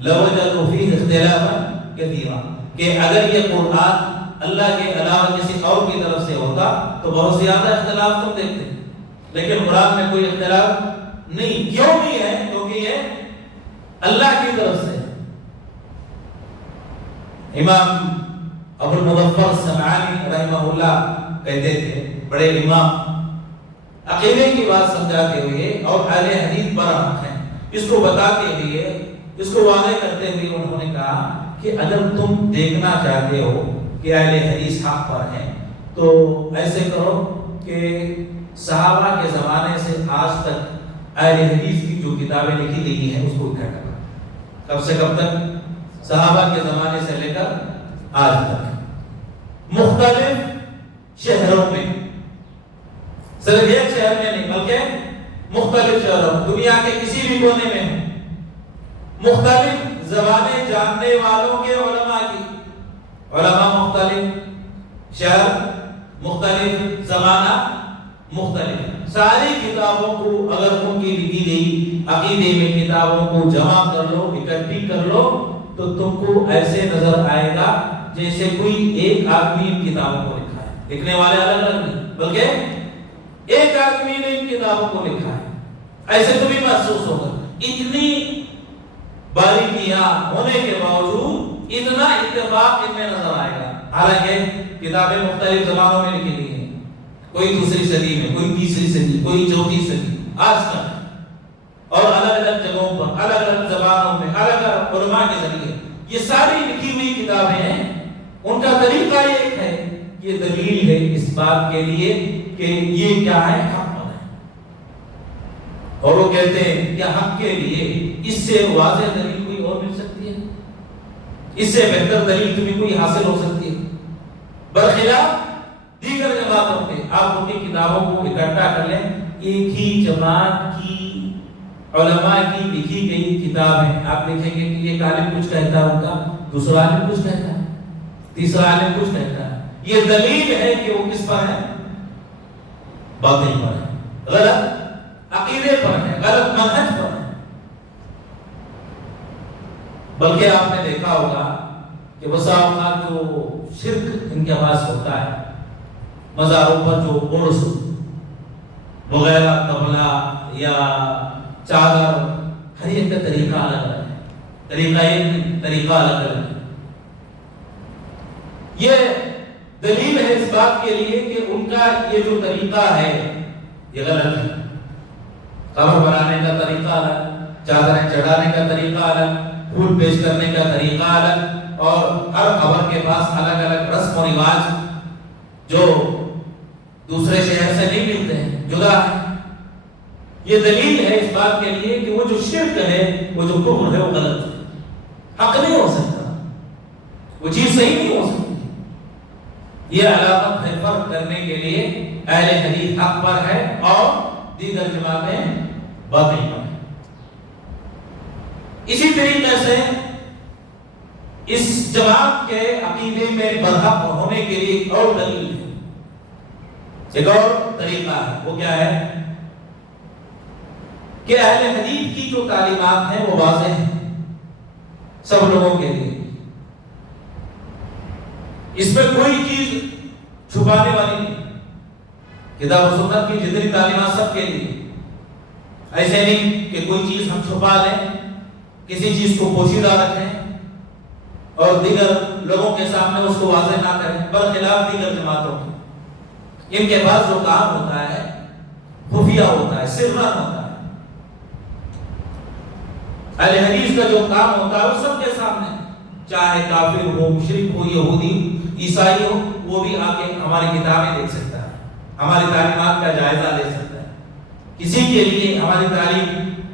لَوَجَدُوا فِيهِ اخْتِلَافًا كَثِيرًا، کہ اگر یہ قرآن اللہ کے علاوہ کسی اور کی طرف سے ہوتا تو بہت زیادہ اختلاف تم دیکھتے، لیکن قرآن میں کوئی اختلاف نہیں۔ کیوں نہیں ہے؟ کیونکہ یہ اللہ کی طرف سے۔ امام ابو المظفر سمعانی رحمہ اللہ کہتے تھے، بڑے امام، عقیدے کی بات سمجھاتے ہوئے اور اہل حدیث برحق ہیں اس کو بتاتے ہوئے، اس کو واضح کرتے ہوئے انہوں نے کہا کہ اگر تم دیکھنا چاہتے ہو کہ اہل حدیث حق پر ہیں تو ایسے کرو کہ صحابہ کے زمانے سے آج تک اہل حدیث کی جو کتابیں لکھی گئی ہیں اس کو اکٹھا کرو۔ کب سے کب تک؟ صحابہ کے زمانے سے لے کر آج تک، مختلف شہروں میں، صرف ایک شہر میں نہیں بلکہ مختلف شہروں، دنیا کے کسی بھی کونے میں، مختلف زبانیں جاننے والوں کے علماء کی، علماء مختلف، شہر مختلف، زمانہ مختلف، ساری کتابوں کو اگر ان کی لکھی گئی عقیدے میں کتابوں کو جمع کر لو، اکٹھی کر لو، تو تم کو ایسے نظر آئے گا جیسے کوئی ایک آدمی ان کتابوں کو لکھا ہے. لکھنے والے الگ الگ نہیں بلکہ ایک آدمی نے ان کتابوں کو لکھا ہے. ایسے تمہیں محسوس ہوگا. اتنی باریکیاں ہونے کے باوجود اتنا اتفاق ان میں نظر آئے گا. حالانکہ کتابیں مختلف زبانوں میں لکھی گئی ہیں. کوئی دوسری صدی میں, کوئی تیسری صدی, کوئی چوتھی صدی آج تک, اور الگ الگ جگہوں پر الگ الگ زبانوں میں الگ الگ علماء کے ذریعے یہ ساری لکھی ہوئی کتابیں ہیں. ان کا طریقہ ایک ہے, یہ دلیل ہے اس بات کے لیے کہ یہ کیا ہے, حق پر ہے. اور وہ کہتے ہیں کہ حق کے لیے اس سے واضح دلیل کوئی اور مل سکتی ہے, اس سے بہتر دلیل تمہیں کوئی حاصل ہو سکتی ہے. برخلاف دیگر جماعتوں کے, آپ ان کی کتابوں کو اکٹھا کر لیں, ایک ہی جماعت کی علماء کی لکھی گئی کتاب ہے. آپ دیکھیں گے کہ ایک عالم کچھ کہتا ہے, ان کا دوسرا عالم کچھ کہتا ہے, تیسرا عالم کچھ کہتا ہے. یہ دلیل ہے کہ وہ کس پر ہے, باطل پر ہے, غلط عقیدے پر ہے, غلط منہج پر ہے. بلکہ آپ نے دیکھا ہوگا کہ بسا اوقات جو شرک ان کے پاس ہوتا ہے, مزاروں پر جو عرس وغیرہ, طبلہ یا چادر, ہر ایک کا طریقہ الگ ہے, طریقہ الگ ہے. یہ دلیل ہے اس بات کے لیے کہ ان کا یہ جو طریقہ ہے یہ غلط ہے. قبر بنانے کا طریقہ الگ, چادریں چڑھانے کا طریقہ الگ, پھول پیش کرنے کا طریقہ الگ, اور ہر قبر کے پاس الگ الگ رسم و رواج جو دوسرے شہر سے نہیں ملتے ہیں, جدا ہے. یہ دلیل ہے اس بات کے لیے کہ وہ جو شرک ہے, وہ جو کفر ہے, وہ غلط ہے, حق نہیں ہو سکتا, وہ چیز صحیح نہیں ہو سکتی. یہ علامت ہے فرق کرنے کے لیے اہل حدیث حق پر ہے اور دیگر جماعتیں باطل پر ہیں. اسی طریقے سے اس جماعت کے عقیدے میں برحق ہونے کے لیے ایک اور دلیل ہے, ایک اور طریقہ ہے. وہ کیا ہے کہ اہل حدیث کی جو تعلیمات ہیں وہ واضح ہیں سب لوگوں کے لیے. اس میں کوئی چیز چھپانے والی نہیں. کتاب و سنت کی جتنی تعلیمات سب کے لیے, ایسے نہیں کہ کوئی چیز ہم چھپا لیں, کسی چیز کو پوشیدہ رکھیں اور دیگر لوگوں کے سامنے اس کو واضح نہ کریں. برخلاف دیگر جماعتوں کے, ان کے پاس جو کام ہوتا ہے خفیہ ہوتا ہے, سرًا ہوتا ہے. اہل حدیث کا جو کام ہوتا ہے وہ سب کے سامنے, چاہے کافر ہو, مشرک ہو, یہودی, عیسائی ہو, وہ بھی آ کے ہماری کتابیں دیکھ سکتا ہے, ہماری تعلیمات کا جائزہ لے سکتا ہے. کسی کے لیے ہماری تعلیم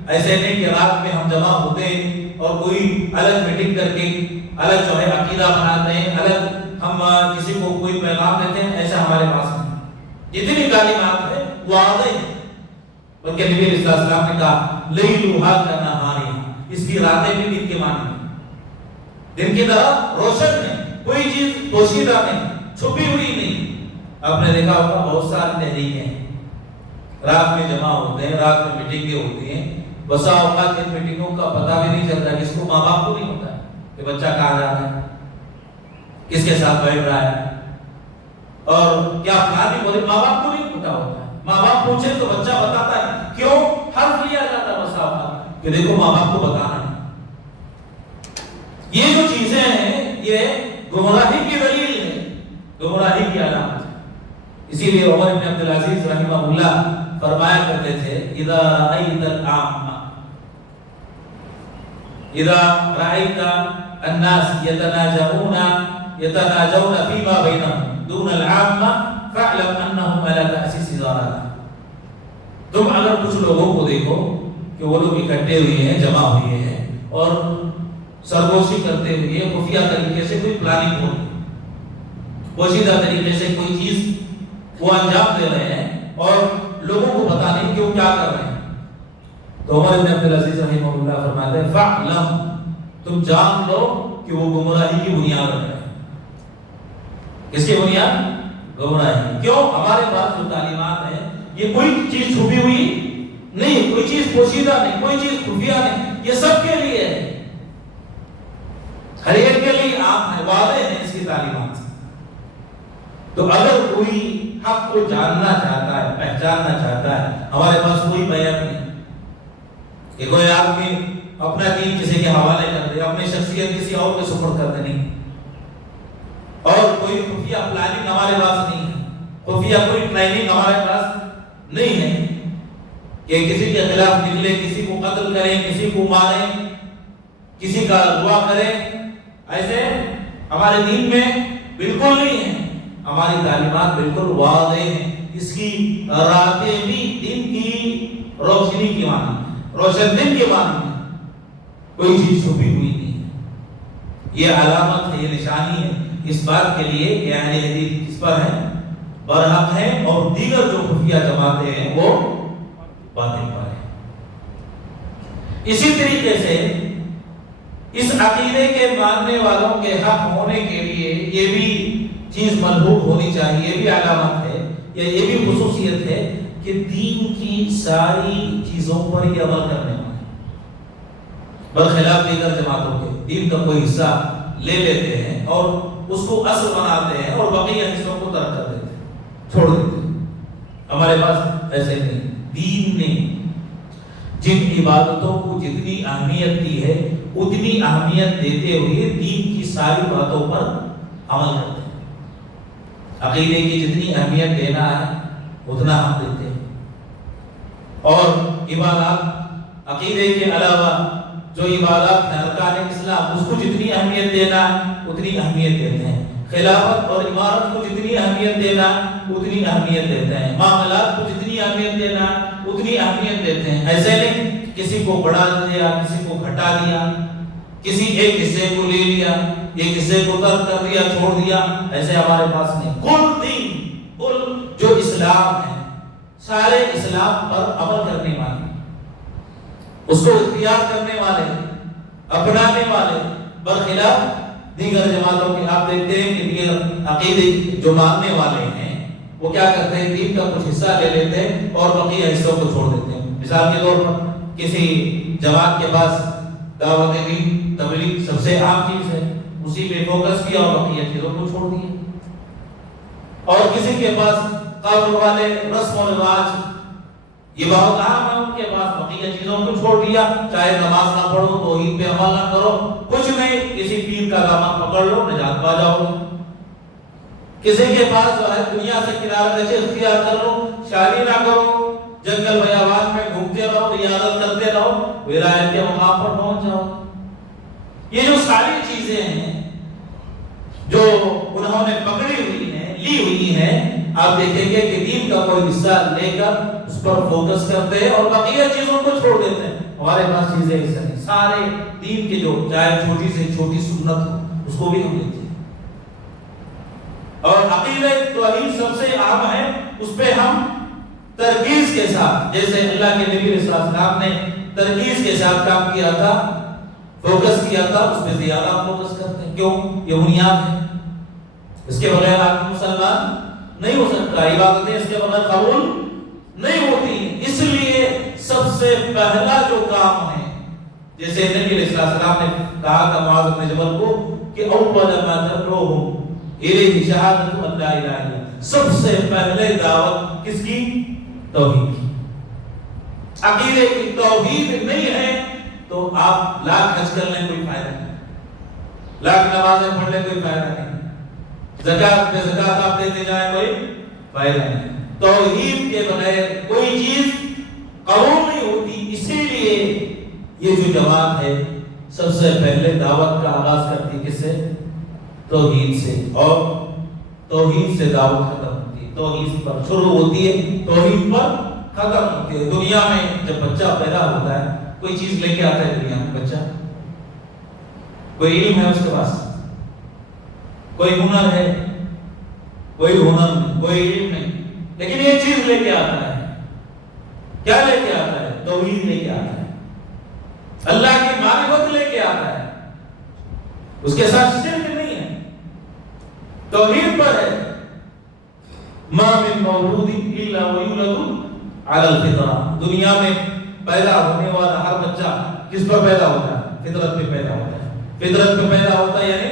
ایسے نہیں کہ رات میں ہم جمع ہوتے ہیں اور کوئی الگ میٹنگ کر کے الگ جو ہے عقیدہ بناتے ہیں, الگ ہم کسی کو کوئی پیغام دیتے ہیں, ایسا ہمارے پاس نہیں. جتنی تعلیمات ہے وہ واضح ہے. بلکہ نبی صلی اللہ علیہ وسلم نے کہا لیلھا کنہارھا, اس کی راتیں بھی دن کے مانند ہیں, دن کی طرح روشن ہے, کوئی چیز پوشیدہ نہیں, چھپی ہوئی نہیں. آپ نے دیکھا ہوگا بہت ساری تحریکیں رات میں جمع ہوتے ہیں, رات میں میٹنگیں ہوتی ہیں. بسا اوقات ان میٹنگوں کا پتہ بھی نہیں چلتا, کس کو, ماں باپ کو نہیں ہوتا ہے کہ بچہ کہاں جا رہا ہے, کس کے ساتھ بیٹھ رہا ہے, اور کیا فلانی بولے, ماں باپ کو نہیں پتا ہوتا ہے. ماں باپ پوچھے تو بچہ بتاتا ہے, کیوں حرف لیا جاتا ہے بسا اوقات کہ دیکھو ماں باپ کو بتانا ہے. یہ جو چیزیں ہیں یہ گمراہی کی دلیل ہے, گمراہی کی علامت ہے. اسی لیے عمر بن عبد العزیز رحمہ اللہ فرمایا کرتے تھے اذا رأيت العامة, اذا رأيت الناس يتناجون فيما بينهم دون العامة فاعلم انهم على تأسيس ضلالة. تم اگر کچھ لوگوں کو دیکھو کہ وہ لوگ اکٹھے ہوئے ہیں, جمع ہوئے ہیں اور سرگوشی کرتے ہوئے خفیہ طریقے سے کوئی پلاننگ ہو, پوشیدہ طریقے سے کوئی چیز وہ انجام دے رہے ہیں اور لوگوں کو پتا نہیں کہ وہ کیا کر رہے ہیں, تو عمر بن عبد العزیز رحمہ اللہ فرماتے ہیں فاعلم, تم جان لو کہ وہ گمراہی کی بنیاد رکھ رہے ہیں. کس کی بنیاد؟ گمراہی. کیوں؟ ہمارے پاس جو تعلیمات ہیں یہ کوئی چیز چھپی ہوئی نہیں, کوئی چیز پوشیدہ نہیں, کوئی چیز خفیہ نہیں, یہ سب کے لیے ہے. واضح ہیں اس کی تعلیمات سے۔ تو اگر کوئی حق کو جاننا چاہتا ہے، پہچاننا چاہتا ہے، ہمارے پاس کوئی بیان نہیں کہ کوئی آدمی اپنا دین کسی کے حوالے کر دے، اپنی شخصیت کسی اور کے سپرد کر دے، نہیں۔ اور کوئی خفیہ پلاننگ ہمارے پاس نہیں ہے، خفیہ کوئی ٹریننگ ہمارے پاس نہیں ہے کہ کسی کے خلاف نکلے، کسی کو قتل کریں، کسی کو ماریں، کسی کا دعا کریں، ایسے ہمارے دین میں بالکل نہیں ہے۔ ہماری تعلیمات بالکل واضح ہیں، اس کی راتیں بھی دن کی روشنی کی مانند، روشن دن کے مانند، کوئی چیز چھپی ہوئی نہیں ہے۔ یہ علامت ہے، یہ نشانی ہے اس بات کے لیے کہ اہل حدیث کس پر ہے؟ برحق ہے، اور دیگر جو خفیہ جماعتیں ہیں وہ باطل پر ہیں۔ اسی طریقے سے اس عقیدے کے ماننے والوں کے حق ہونے کے لیے یہ بھی چیز ملحوظ ہونی چاہیے، یہ بھی علامت ہے یا یہ بھی خصوصیت ہے کہ دین کی ساری چیزوں پر یہ عمل کرنے والے، برخلاف دیگر جماعتوں کے دین کا کوئی حصہ لے لیتے ہیں اور اس کو اصل بناتے ہیں اور بقیہ حصوں کو ترک کر دیتے ہیں، چھوڑ دیتے ہیں۔ ہمارے پاس ایسے نہیں۔ دین نے جن عبادتوں کو جتنی اہمیت دی ہے اتنی اہمیت دیتے ہوئے دین کی ساری باتوں پر عمل کرتے ہیں۔ عقیدے کی جتنی اہمیت دینا ہے اتنا ہم دیتے ہیں، اور عبادات، عقیدے کے علاوہ جو عبادات ہیں ارکان اسلام، اس کو جتنی اہمیت دینا اتنی اہمیت دیتے ہیں۔ خلافت اور امارت کو جتنی اہمیت دینا اتنی اہمیت دیتے ہیں۔ معاملات کو جتنی اہمیت دینا اتنی اہمیت دیتے ہیں۔ ایسے نہیں کسی کو بڑھا دیا، کسی کو گھٹا دیا، کسی ایک حصے کو لے لیا، ایک حصے کو ترک کر دیا، چھوڑ دیا، ایسے ہمارے پاس نہیں۔ کل دین، کل جو اسلام ہے، سارے اسلام پر عمل کرنے والے، اس کو اختیار کرنے والے، اپنانے والے، برخلاف دیگر جماعتوں کے آپ دیکھتے ہیں کہ دیگر عقیدے جو ماننے والے ہیں وہ کیا کرتے ہیں؟ دین کا کچھ حصہ لے لیتے ہیں اور بقیہ حصوں کو چھوڑ دیتے ہیں۔ مثال کے طور پر کسی جماعت کے پاس دعوت دین، تبلیغ سب سے عام چیز ہے، اسی پہ فوکس کیا اور بقیہ چیزوں کو چھوڑ دیا۔ اور کسی کے پاس قبر والے رسم و رواج یہ بہت عام ہے، ان کے پاس بقیہ چیزوں کو چھوڑ دیا، چاہے نماز نہ پڑھو، توحید پہ عمل نہ کرو، کچھ نہیں، کسی پیر کا دامن پکڑ لو، نجات پا جاؤ گے۔ کسی کے پاس جو ہے دنیا سے کنارہ کشی اختیار کر لو، شادی نہ کرو، جنگل بیابان میں گھومتے رہو، ریاضت کرتے رہو، ولایت کے مقام پر پہنچ جاؤ۔ یہ جو ساری چیزیں ہیں جو انہوں نے پکڑی ہوئی ہیں، لی ہوئی ہیں، آپ دیکھیں گے کہ دین کا کوئی حصہ لے کر اس پر فوکس کرتے ہیں اور بقیہ چیزوں کو چھوڑ دیتے ہیں۔ ہمارے پاس چیزیں ایسا نہیں، سارے دین کے جو چاہے چھوٹی سے چھوٹی سنت ہو اس کو بھی ہم لیتے ہیں، اور عقیدہ توحید سب سے اہم ہے، اس پہ ہم ترکیز کے ساتھ، جیسے اللہ کے نبی صلی اللہ علیہ وسلم نے ترکیز کے ساتھ کام کیا تھا، فوکس کیا تھا، اس پہ زیادہ فوکس کرتے ہیں۔ کیوں؟ یہ بنیاد ہے، اس کے بغیر آپ مسلمان نہیں ہو سکتا، عبادتیں اس کے بغیر قبول نہیں ہوتی۔ اس لیے سب سے پہلا جو کام ہے، جیسے نبی علیہ السلام نے کہا تھا معاذ بن جبل کو کہ اول ما تدعوهم الیہ شہادۃ ان لا الہ الا اللہ، سب سے پہلے دعوت کس کی؟ توحید کی۔ عقیدے کی توحید نہیں ہے تو آپ لاکھ حج کر لیں کوئی فائدہ نہیں، لاکھ نمازیں پڑھ لیں کوئی فائدہ نہیں، زکات پہ زکات آپ دیتے جائیں کوئی فائدہ نہیں۔ توحید کے بغیر کوئی چیز قبول نہیں ہوتی۔ اسی لیے یہ جو جماعت ہے سب سے پہلے دعوت کا آغاز کرتی کس سے؟ توحید سے، اور توحید سے دعوت ختم ہوتی ہے، توحید پر شروع ہوتی ہے، توحید پر ختم ہوتی ہے۔ دنیا میں جب بچہ پیدا ہوتا ہے کوئی چیز لے کے آتا ہے دنیا میں بچہ، کوئی علم ہے اس کے پاس، کوئی ہنر ہے، کوئی ہنر نہیں، کوئی علم نہیں، لیکن یہ چیز لے کے آتا ہے۔ کیا لے کے آتا ہے؟ توحید لے کے آتا ہے، اللہ کی معرفت لے کے آتا ہے، اس کے ساتھ شرک نہیں ہے، توحید پر ہے۔ ما من مولود الا ويولد على الفطرة، دنیا میں پیدا ہونے والا ہر بچہ کس پر پیدا ہوتا ہے؟ فطرت پہ پیدا ہوتا ہے۔ فطرت پہ پیدا ہوتا ہے یعنی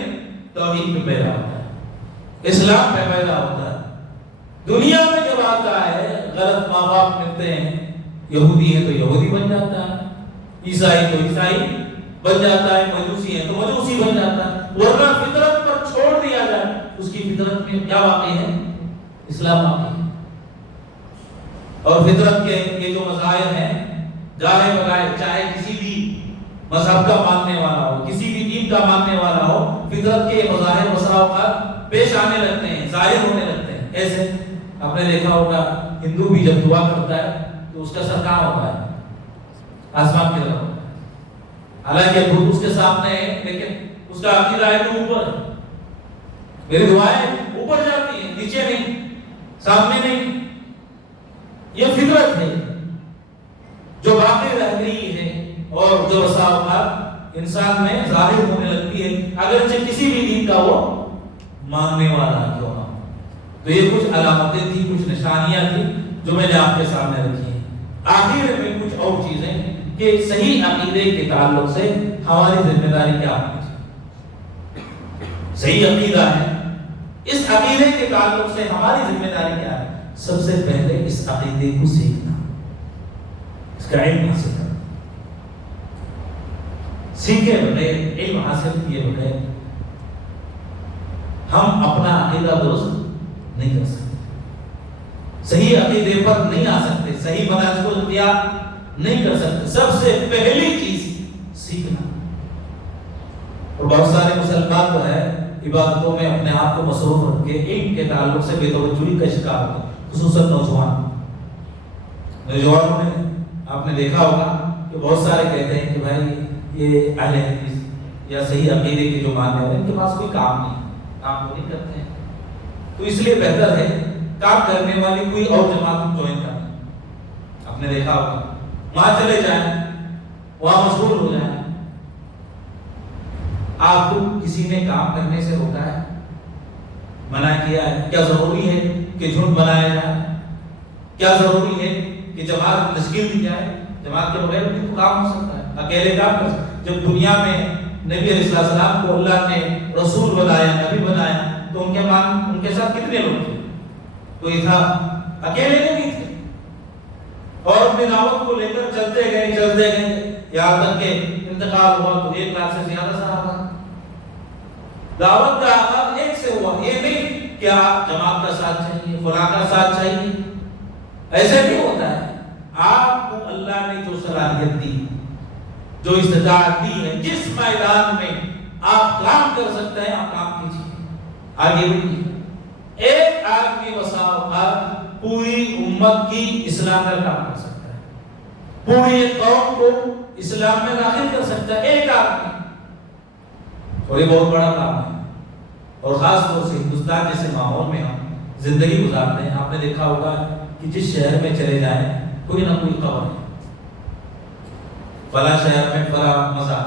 توحید پہ پیدا ہوتا ہے، اسلام پہ پیدا ہوتا ہے۔ دنیا میں جب آتا ہے غلط ماں باپ ملتے ہیں، یہودی ہے تو یہودی بن جاتا ہے، عیسائی تو عیسائی بن جاتا ہے، مجوسی ہے تو مجوسی بن جاتا ہے، ورنہ فطرت پر چھوڑ دیا جائے اس کی فطرت میں کیا واقع ہے؟ اسلام واقع ہے۔ اور فطرت کے یہ جو مظاہر ہیں جائے بغائے، چاہے کسی بھی مذہب کا ماننے والا ہو، کسی بھی دین کا ماننے والا ہو، فطرت کے مظاہر بسا اوقات پیش آنے لگتے ہیں، ظاہر ہونے لگتے ہیں۔ ایسے آپ نے دیکھا ہوگا ہندو بھی جب دعا کرتا ہے تو اس کا سر کہاں ہوتا ہے؟ آسمان کی طرف ہوتا ہے، حالانکہ بت اس کے سامنے ہے لیکن اس کا عقیدہ ہے کہ اوپر ہے، میری دعائیں اوپر جاتی ہیں، نیچے نہیں، سامنے نہیں۔ یہ فطرت ہے جو باقی رہ گئی ہے اور جو بسا اوقات انسان میں ظاہر ہونے لگتی ہے، اگرچہ کسی بھی دین کا وہ ماننے والا کیوں نہ ہو۔ تو یہ کچھ علامتیں تھی، کچھ نشانیاں تھی جو میں نے آپ کے سامنے رکھی ہیں۔ آخر میں کچھ اور چیزیں کہ صحیح عقیدے کے تعلق سے ہماری ذمہ داری کیا ہونی چاہیے۔ صحیح عقیدہ ہے، اس عقیدے کے تعلق سے ہماری ذمہ داری کیا ہے؟ سب سے پہلے اس عقیدے کو سیکھنا، اس کا علم حاصل کرنا۔ سیکھے بغیر، علم حاصل کیے بغیر ہم اپنا عقیدہ درست نہیں کر سکتے، صحیح عقیدے پر نہیں آ سکتے، صحیح منہج کو اختیار نہیں کر سکتے۔ سب سے پہلی چیز سیکھنا۔ اور بہت سارے مسلمان تو ہے عبادتوں میں اپنے آپ کو مصروف رکھ کے علم کے تعلق سے بے توجہی کا شکار ہوتے ہیں، خصوصاً نوجوانوں نے آپ نے دیکھا ہوگا کہ بہت سارے کہتے ہیں کہ بھائی یہ اہل حدیث یا صحیح عقیدے کے جو ماننے والے ان کے پاس کوئی کام نہیں، کام کو نہیں کرتے ہیں، تو اس لیے بہتر ہے کام کرنے والی کوئی اور جماعت جوائن کرنا۔ آپ نے دیکھا ہوگا وہاں چلے جائیں، وہاں مشغول ہو جائیں۔ آپ کو کسی نے کام کرنے سے روکا ہے، منع کیا ہے؟ کیا ضروری ہے کہ جھنڈ بنایا جائے؟ کیا ضروری ہے کہ جماعت تشکیل دی جائے؟ جماعت کے بغیر بھی تو کام ہو سکتا ہے، اکیلے کام کر سکتا ہے۔ جب دنیا میں نبی علیہ السلام کو اللہ نے رسول بنایا، نبی بنایا، تو ان کے ساتھ کتنے لوگ تھے؟ کوئی تھا؟ اکیلے نہیں تھے، اور اپنی دعوت کو لے کر چلتے گئے یہاں تک کہ انتقال ہوا تو 1 لاکھ سے زیادہ صحابہ۔ دعوت کا آغاز ایک سے ہوا، یہ نہیں کہ آپ جماعت کا ساتھ چاہیے، فلاں کا ساتھ چاہیے، ایسے نہیں ہوتا ہے۔ آپ کو اللہ نے جو صلاحیت دی، جو استطاعت دی ہے، جس میدان میں آپ کام کر سکتے ہیں آپ کام کیجیے، آگے بڑھیے۔ ایک آدمی بسا اوقات پوری امت کی اصلاح کا کام کر سکتا ہے، پوری قوم کو اسلام میں داخل کر سکتا ہے ایک آدمی، اور یہ بہت بڑا کام ہے۔ اور خاص طور سے ہندوستان جیسے ماحول میں ہم زندگی گزارتے ہیں، آپ نے دیکھا ہوگا کہ جس شہر میں چلے جائیں کوئی نہ کوئی قبر ہے، فلاں شہر میں فلاں مزار،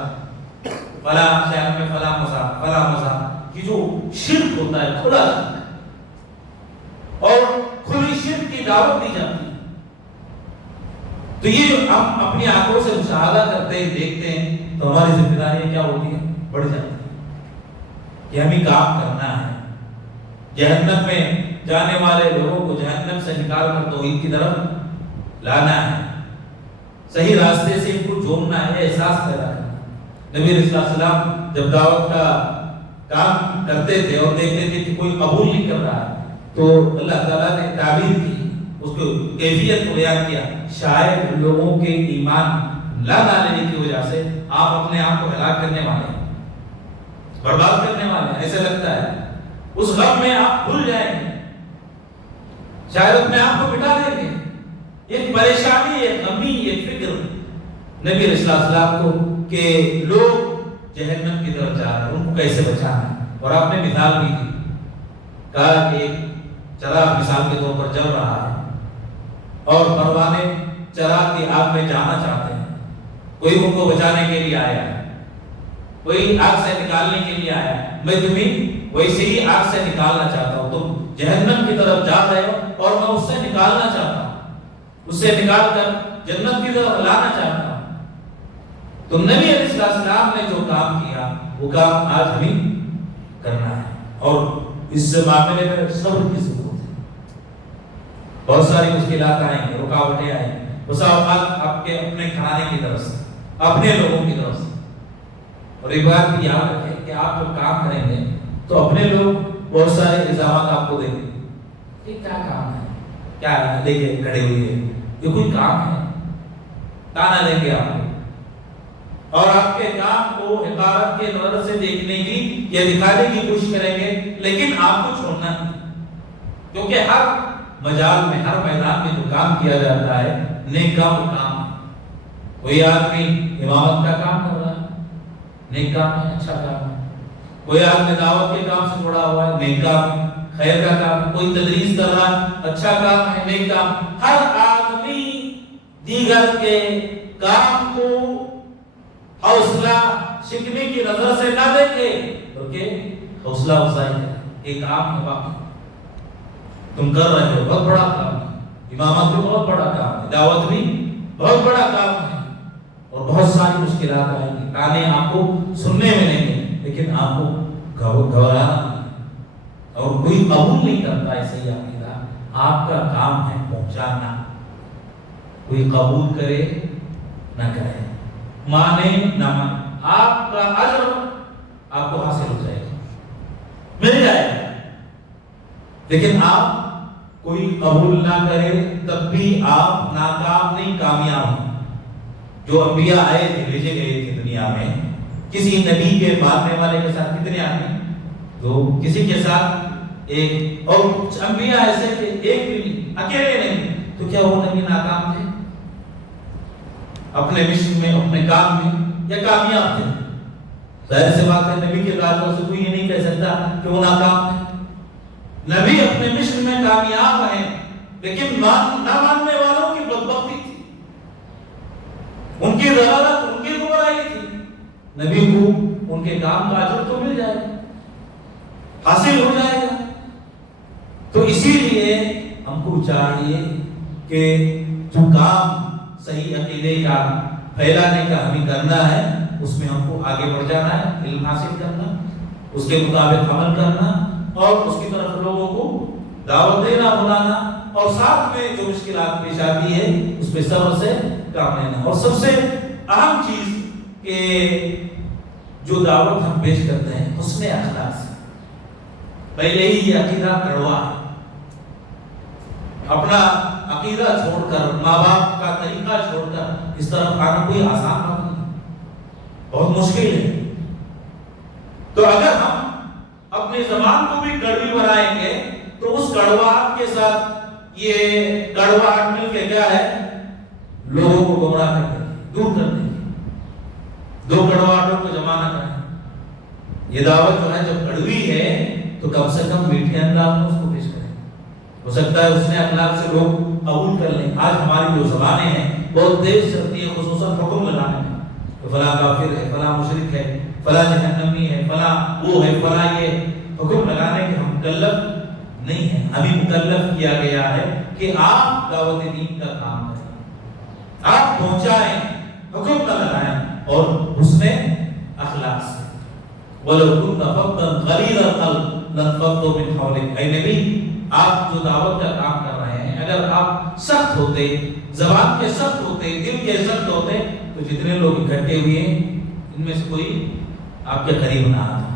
فلاں شہر میں فلاں مزار، فلاں مزار کی جو شرک ہوتا ہے، کھلا جاتا ہے اور کھلی شرک کی دعوت دی جاتی ہے۔ تو یہ ہم اپنی آنکھوں سے مشاہدہ کرتے ہیں، دیکھتے ہیں، تو ہماری ذمہ داری کیا ہوتی ہے؟ بڑھ جاتی ہے کہ ہمیں کام کرنا ہے، جہنم میں جانے والے لوگوں کو جہنم سے نکال کر توحید کی طرف لانا ہے، صحیح راستے سے ان کو جوڑنا ہے، احساس پیدا کرنا۔ نبی علیہ السلام جب دعوت کا کام کرتے تھے اور دیکھتے تھے کہ کوئی قبول نہیں کر رہا ہے تو اللہ تعالیٰ نے تعبیر کی، اس کو کیفیت کو بیان کیا، شاید لوگوں کے ایمان لا ڈالنے کی وجہ سے آپ اپنے آپ کو ہلاک کرنے والے ہیں، برباد کرنے والے ہیں، ایسے لگتا ہے۔ اس غم میں آپ بھول جائیں گے، شاید اپنے آپ کو مٹا دیں گے۔ ایک پریشانی، ایک غمی، ایک فکر نبی علیہ السلام کو کہ لوگ جہنم کی طرف جا رہے ہیں، ان کو کیسے بچانا ہے۔ اور آپ نے مثال بھی دی، کہا کہ چراغ مثال کے طور پر جل رہا ہے اور پروانے چراغ کی آگ میں جانا چاہتے ہیں، کوئی ان کو بچانے کے لیے آیا ہے، کوئی آگ سے نکالنے کے لیے آیا ہے، میں تمہیں ویسے ہی آگ سے نکالنا چاہتا ہوں، تم جہنم کی طرف جا رہے ہو اور میں اس سے نکالنا چاہتا ہوں، اس سے نکال کر جنت کی طرف لانا چاہتا ہوں۔ تو نبی علیہ السلام نے جو کام کیا وہ کام آج ہمیں کرنا ہے، اور اس معاملے میں صبر کی ضرورت ہے۔ بہت ساری مشکلات آئیں گی، رکاوٹیں آئیں گی، بس اوقات آپ کے اپنے گھرانے کی طرف سے، اپنے لوگوں کی طرف سے۔ اور ایک بات بھی یاد رکھیں کہ آپ جب کام کریں گے تو اپنے لوگ بہت سارے الزامات آپ کو دیں گے، یہ کیا کام ہے، کیا لے کے کھڑے ہوئے ہیں، یہ کوئی کام ہے، تانا دیں گے آپ کو، اور آپ کے کام کو حقارت کے نظر سے دیکھنے کی یا دکھانے کی کوشش کریں گے، لیکن آپ کو چھوڑنا نہیں، کیونکہ ہر مجال میں، ہر میدان میں جو کام کیا جاتا ہے نیک کام ہے۔ کوئی آدمی امامت کا کام کر رہا ہے، نیک کام ہے، اچھا کام ہے۔ کوئی آدمی دعوت کے کام سے جڑا ہوا ہے، نیک کام ہے، خیر کا کام ہے۔ کوئی تدریس کر رہا ہے، اچھا کام ہے، نیک کام۔ ہر آدمی دیگر کے کام کو حوصلہ شکنی کی نظر سے نہ دیکھے، بلکہ حوصلہ افزائی کرے۔ ایک کام ہے، باقی تم کر رہے ہو، بہت بڑا کام ہے، امامت بھی بہت بڑا کام ہے، دعوت بھی بہت بڑا کام ہے، اور بہت ساری مشکلات آئیں گی، تانے آپ کو سننے ملیں گے، لیکن آپ کو گھبرانا نہیں، اور کوئی قبول نہیں کرتا ایسے ہی عقیدہ۔ آپ کا کام ہے پہنچانا، کوئی قبول کرے نہ کرے، مانے نہ مانے، آپ کا اجر آپ کو حاصل ہو جائے گا، مل جائے گا۔ لیکن آپ کوئی قبول نہ کرے تب بھی آپ ناکام نہیں، کامیاب ہیں۔ جو انبیاء آئے تھے، بھیجے گئے تھے دنیا میں، کسی نبی کے ماننے والے کے ساتھ کتنے آدمی، تو کسی کے ساتھ ایک، اور انبیاء ایسے کہ ایک بھی نہیں، اکیلے نہیں، تو کیا وہ نبی ناکام تھے اپنے مشن میں، اپنے کام میں، یا کامیاب تھے؟ ظاہر سی بات ہے، نبی کے تعلق سے کوئی یہ نہیں کہہ سکتا کہ وہ ناکام تھے۔ نبی اپنے مشن میں کامیاب ہیں، لیکن نہ ماننے والوں کی بدبختی تھی، ان کی ضلالت، ان کی گمراہی تھی۔ نبی کو ان کے کام کا اجر تو مل جائے گا، حاصل ہو جائے گا۔ تو اسی لیے ہم کو چاہیے کہ جو کام صحیح عقیدے کا پھیلانے کا ہمیں کرنا ہے، اس میں ہم کو آگے بڑھ جانا ہے، علم حاصل کرنا، اس کے مطابق عمل کرنا، اور اس کی طرف لوگوں کو دعوت دینا، بلانا، اور ساتھ میں جو مشکلات پیش آتی ہے اس پہ صبر سے کام لینا۔ اور سب سے اہم چیز کہ جو دعوت ہم پیش کرتے ہیں حسن اخلاق سے۔ پہلے ہی یہ عقیدہ کڑوا ہے، اپنا عقیدہ چھوڑ کر، ماں باپ کا طریقہ چھوڑ کر اس طرف آنا کوئی آسان بات نہیں، بہت مشکل ہے۔ تو اگر ہم اپنی زبان کو بھی کڑوی بنائیں گے تو اس کڑواہٹ کے ساتھ یہ کڑواہٹ مل کے کیا ہے، لوگوں کو گمراہ کر دے گی، دور کر دے گی۔ دو کڑواہٹوں کو جمع نہ کریں۔ یہ دعوت جو ہے جب کڑوی ہے تو کم سے کم میٹھے انداز میں اس کو پیش کریں، ہو سکتا ہے اس نے اخلاق سے لوگ قبول کر لیں۔ آج ہماری جو زبانیں ہیں بہت تیز چلتی ہیں، خصوصاً حکم لگانے میں، کہ فلاں کافر ہے، فلاں مشرک ہے، فلاں جہنمی ہے، فلاں وہ ہے، فلاں یہ۔ حکم لگانے کے ہم مکلف نہیں ہیں، ہمیں مکلف کیا گیا ہے کہ آپ دعوت دین کا کام کریں، آپ پہنچائیں، حکم نہ لگائیں، اور حسن اخلاق سے۔ وَلَوْ كُنْتَ فَظًّا غَلِيظَ الْقَلْبِ لَانفَضُّوا مِنْ حَوْلِكَ۔ اے نبی، آپ جو دعوت کا کام کر رہے ہیں، اگر آپ سخت ہوتے، زبان کے سخت ہوتے، دل کے سخت ہوتے، تو جتنے لوگ اکٹھے ہوئے ہیں ان میں سے کوئی آپ کے قریب نہ آتا،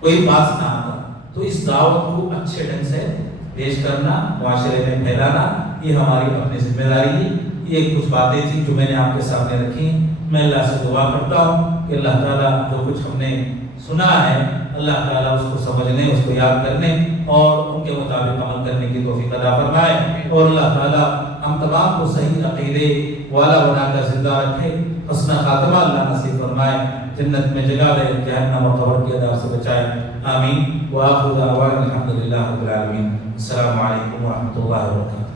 کوئی پاس نہ آتا۔ تو اس دعوت کو اچھے ڈھنگ سے پیش کرنا، معاشرے میں پھیلانا، یہ ہماری اپنی ذمہ داری ہے۔ یہ کچھ باتیں تھیں جو میں نے آپ کے سامنے رکھی۔ میں اللہ سے دعا کرتا ہوں کہ اللہ تعالیٰ جو کچھ ہم نے سنا ہے، اللہ تعالیٰ اس کو سمجھنے، اس کو یاد کرنے اور ان کے مطابق عمل کرنے کی توفیق عطا فرمائے، اور اللہ تعالیٰ ہم تمام کو صحیح عقیدے والا بنا کر زندہ رکھے، حسن خاتمہ اللہ نصیب فرمائے، جنت میں جگہ دے، جہنم اور قبر کے عذاب سے بچائے، آمین۔ وآخر دعوانا الحمدللہ رب العالمین۔ السلام علیکم ورحمۃ اللہ وبرکاتہ۔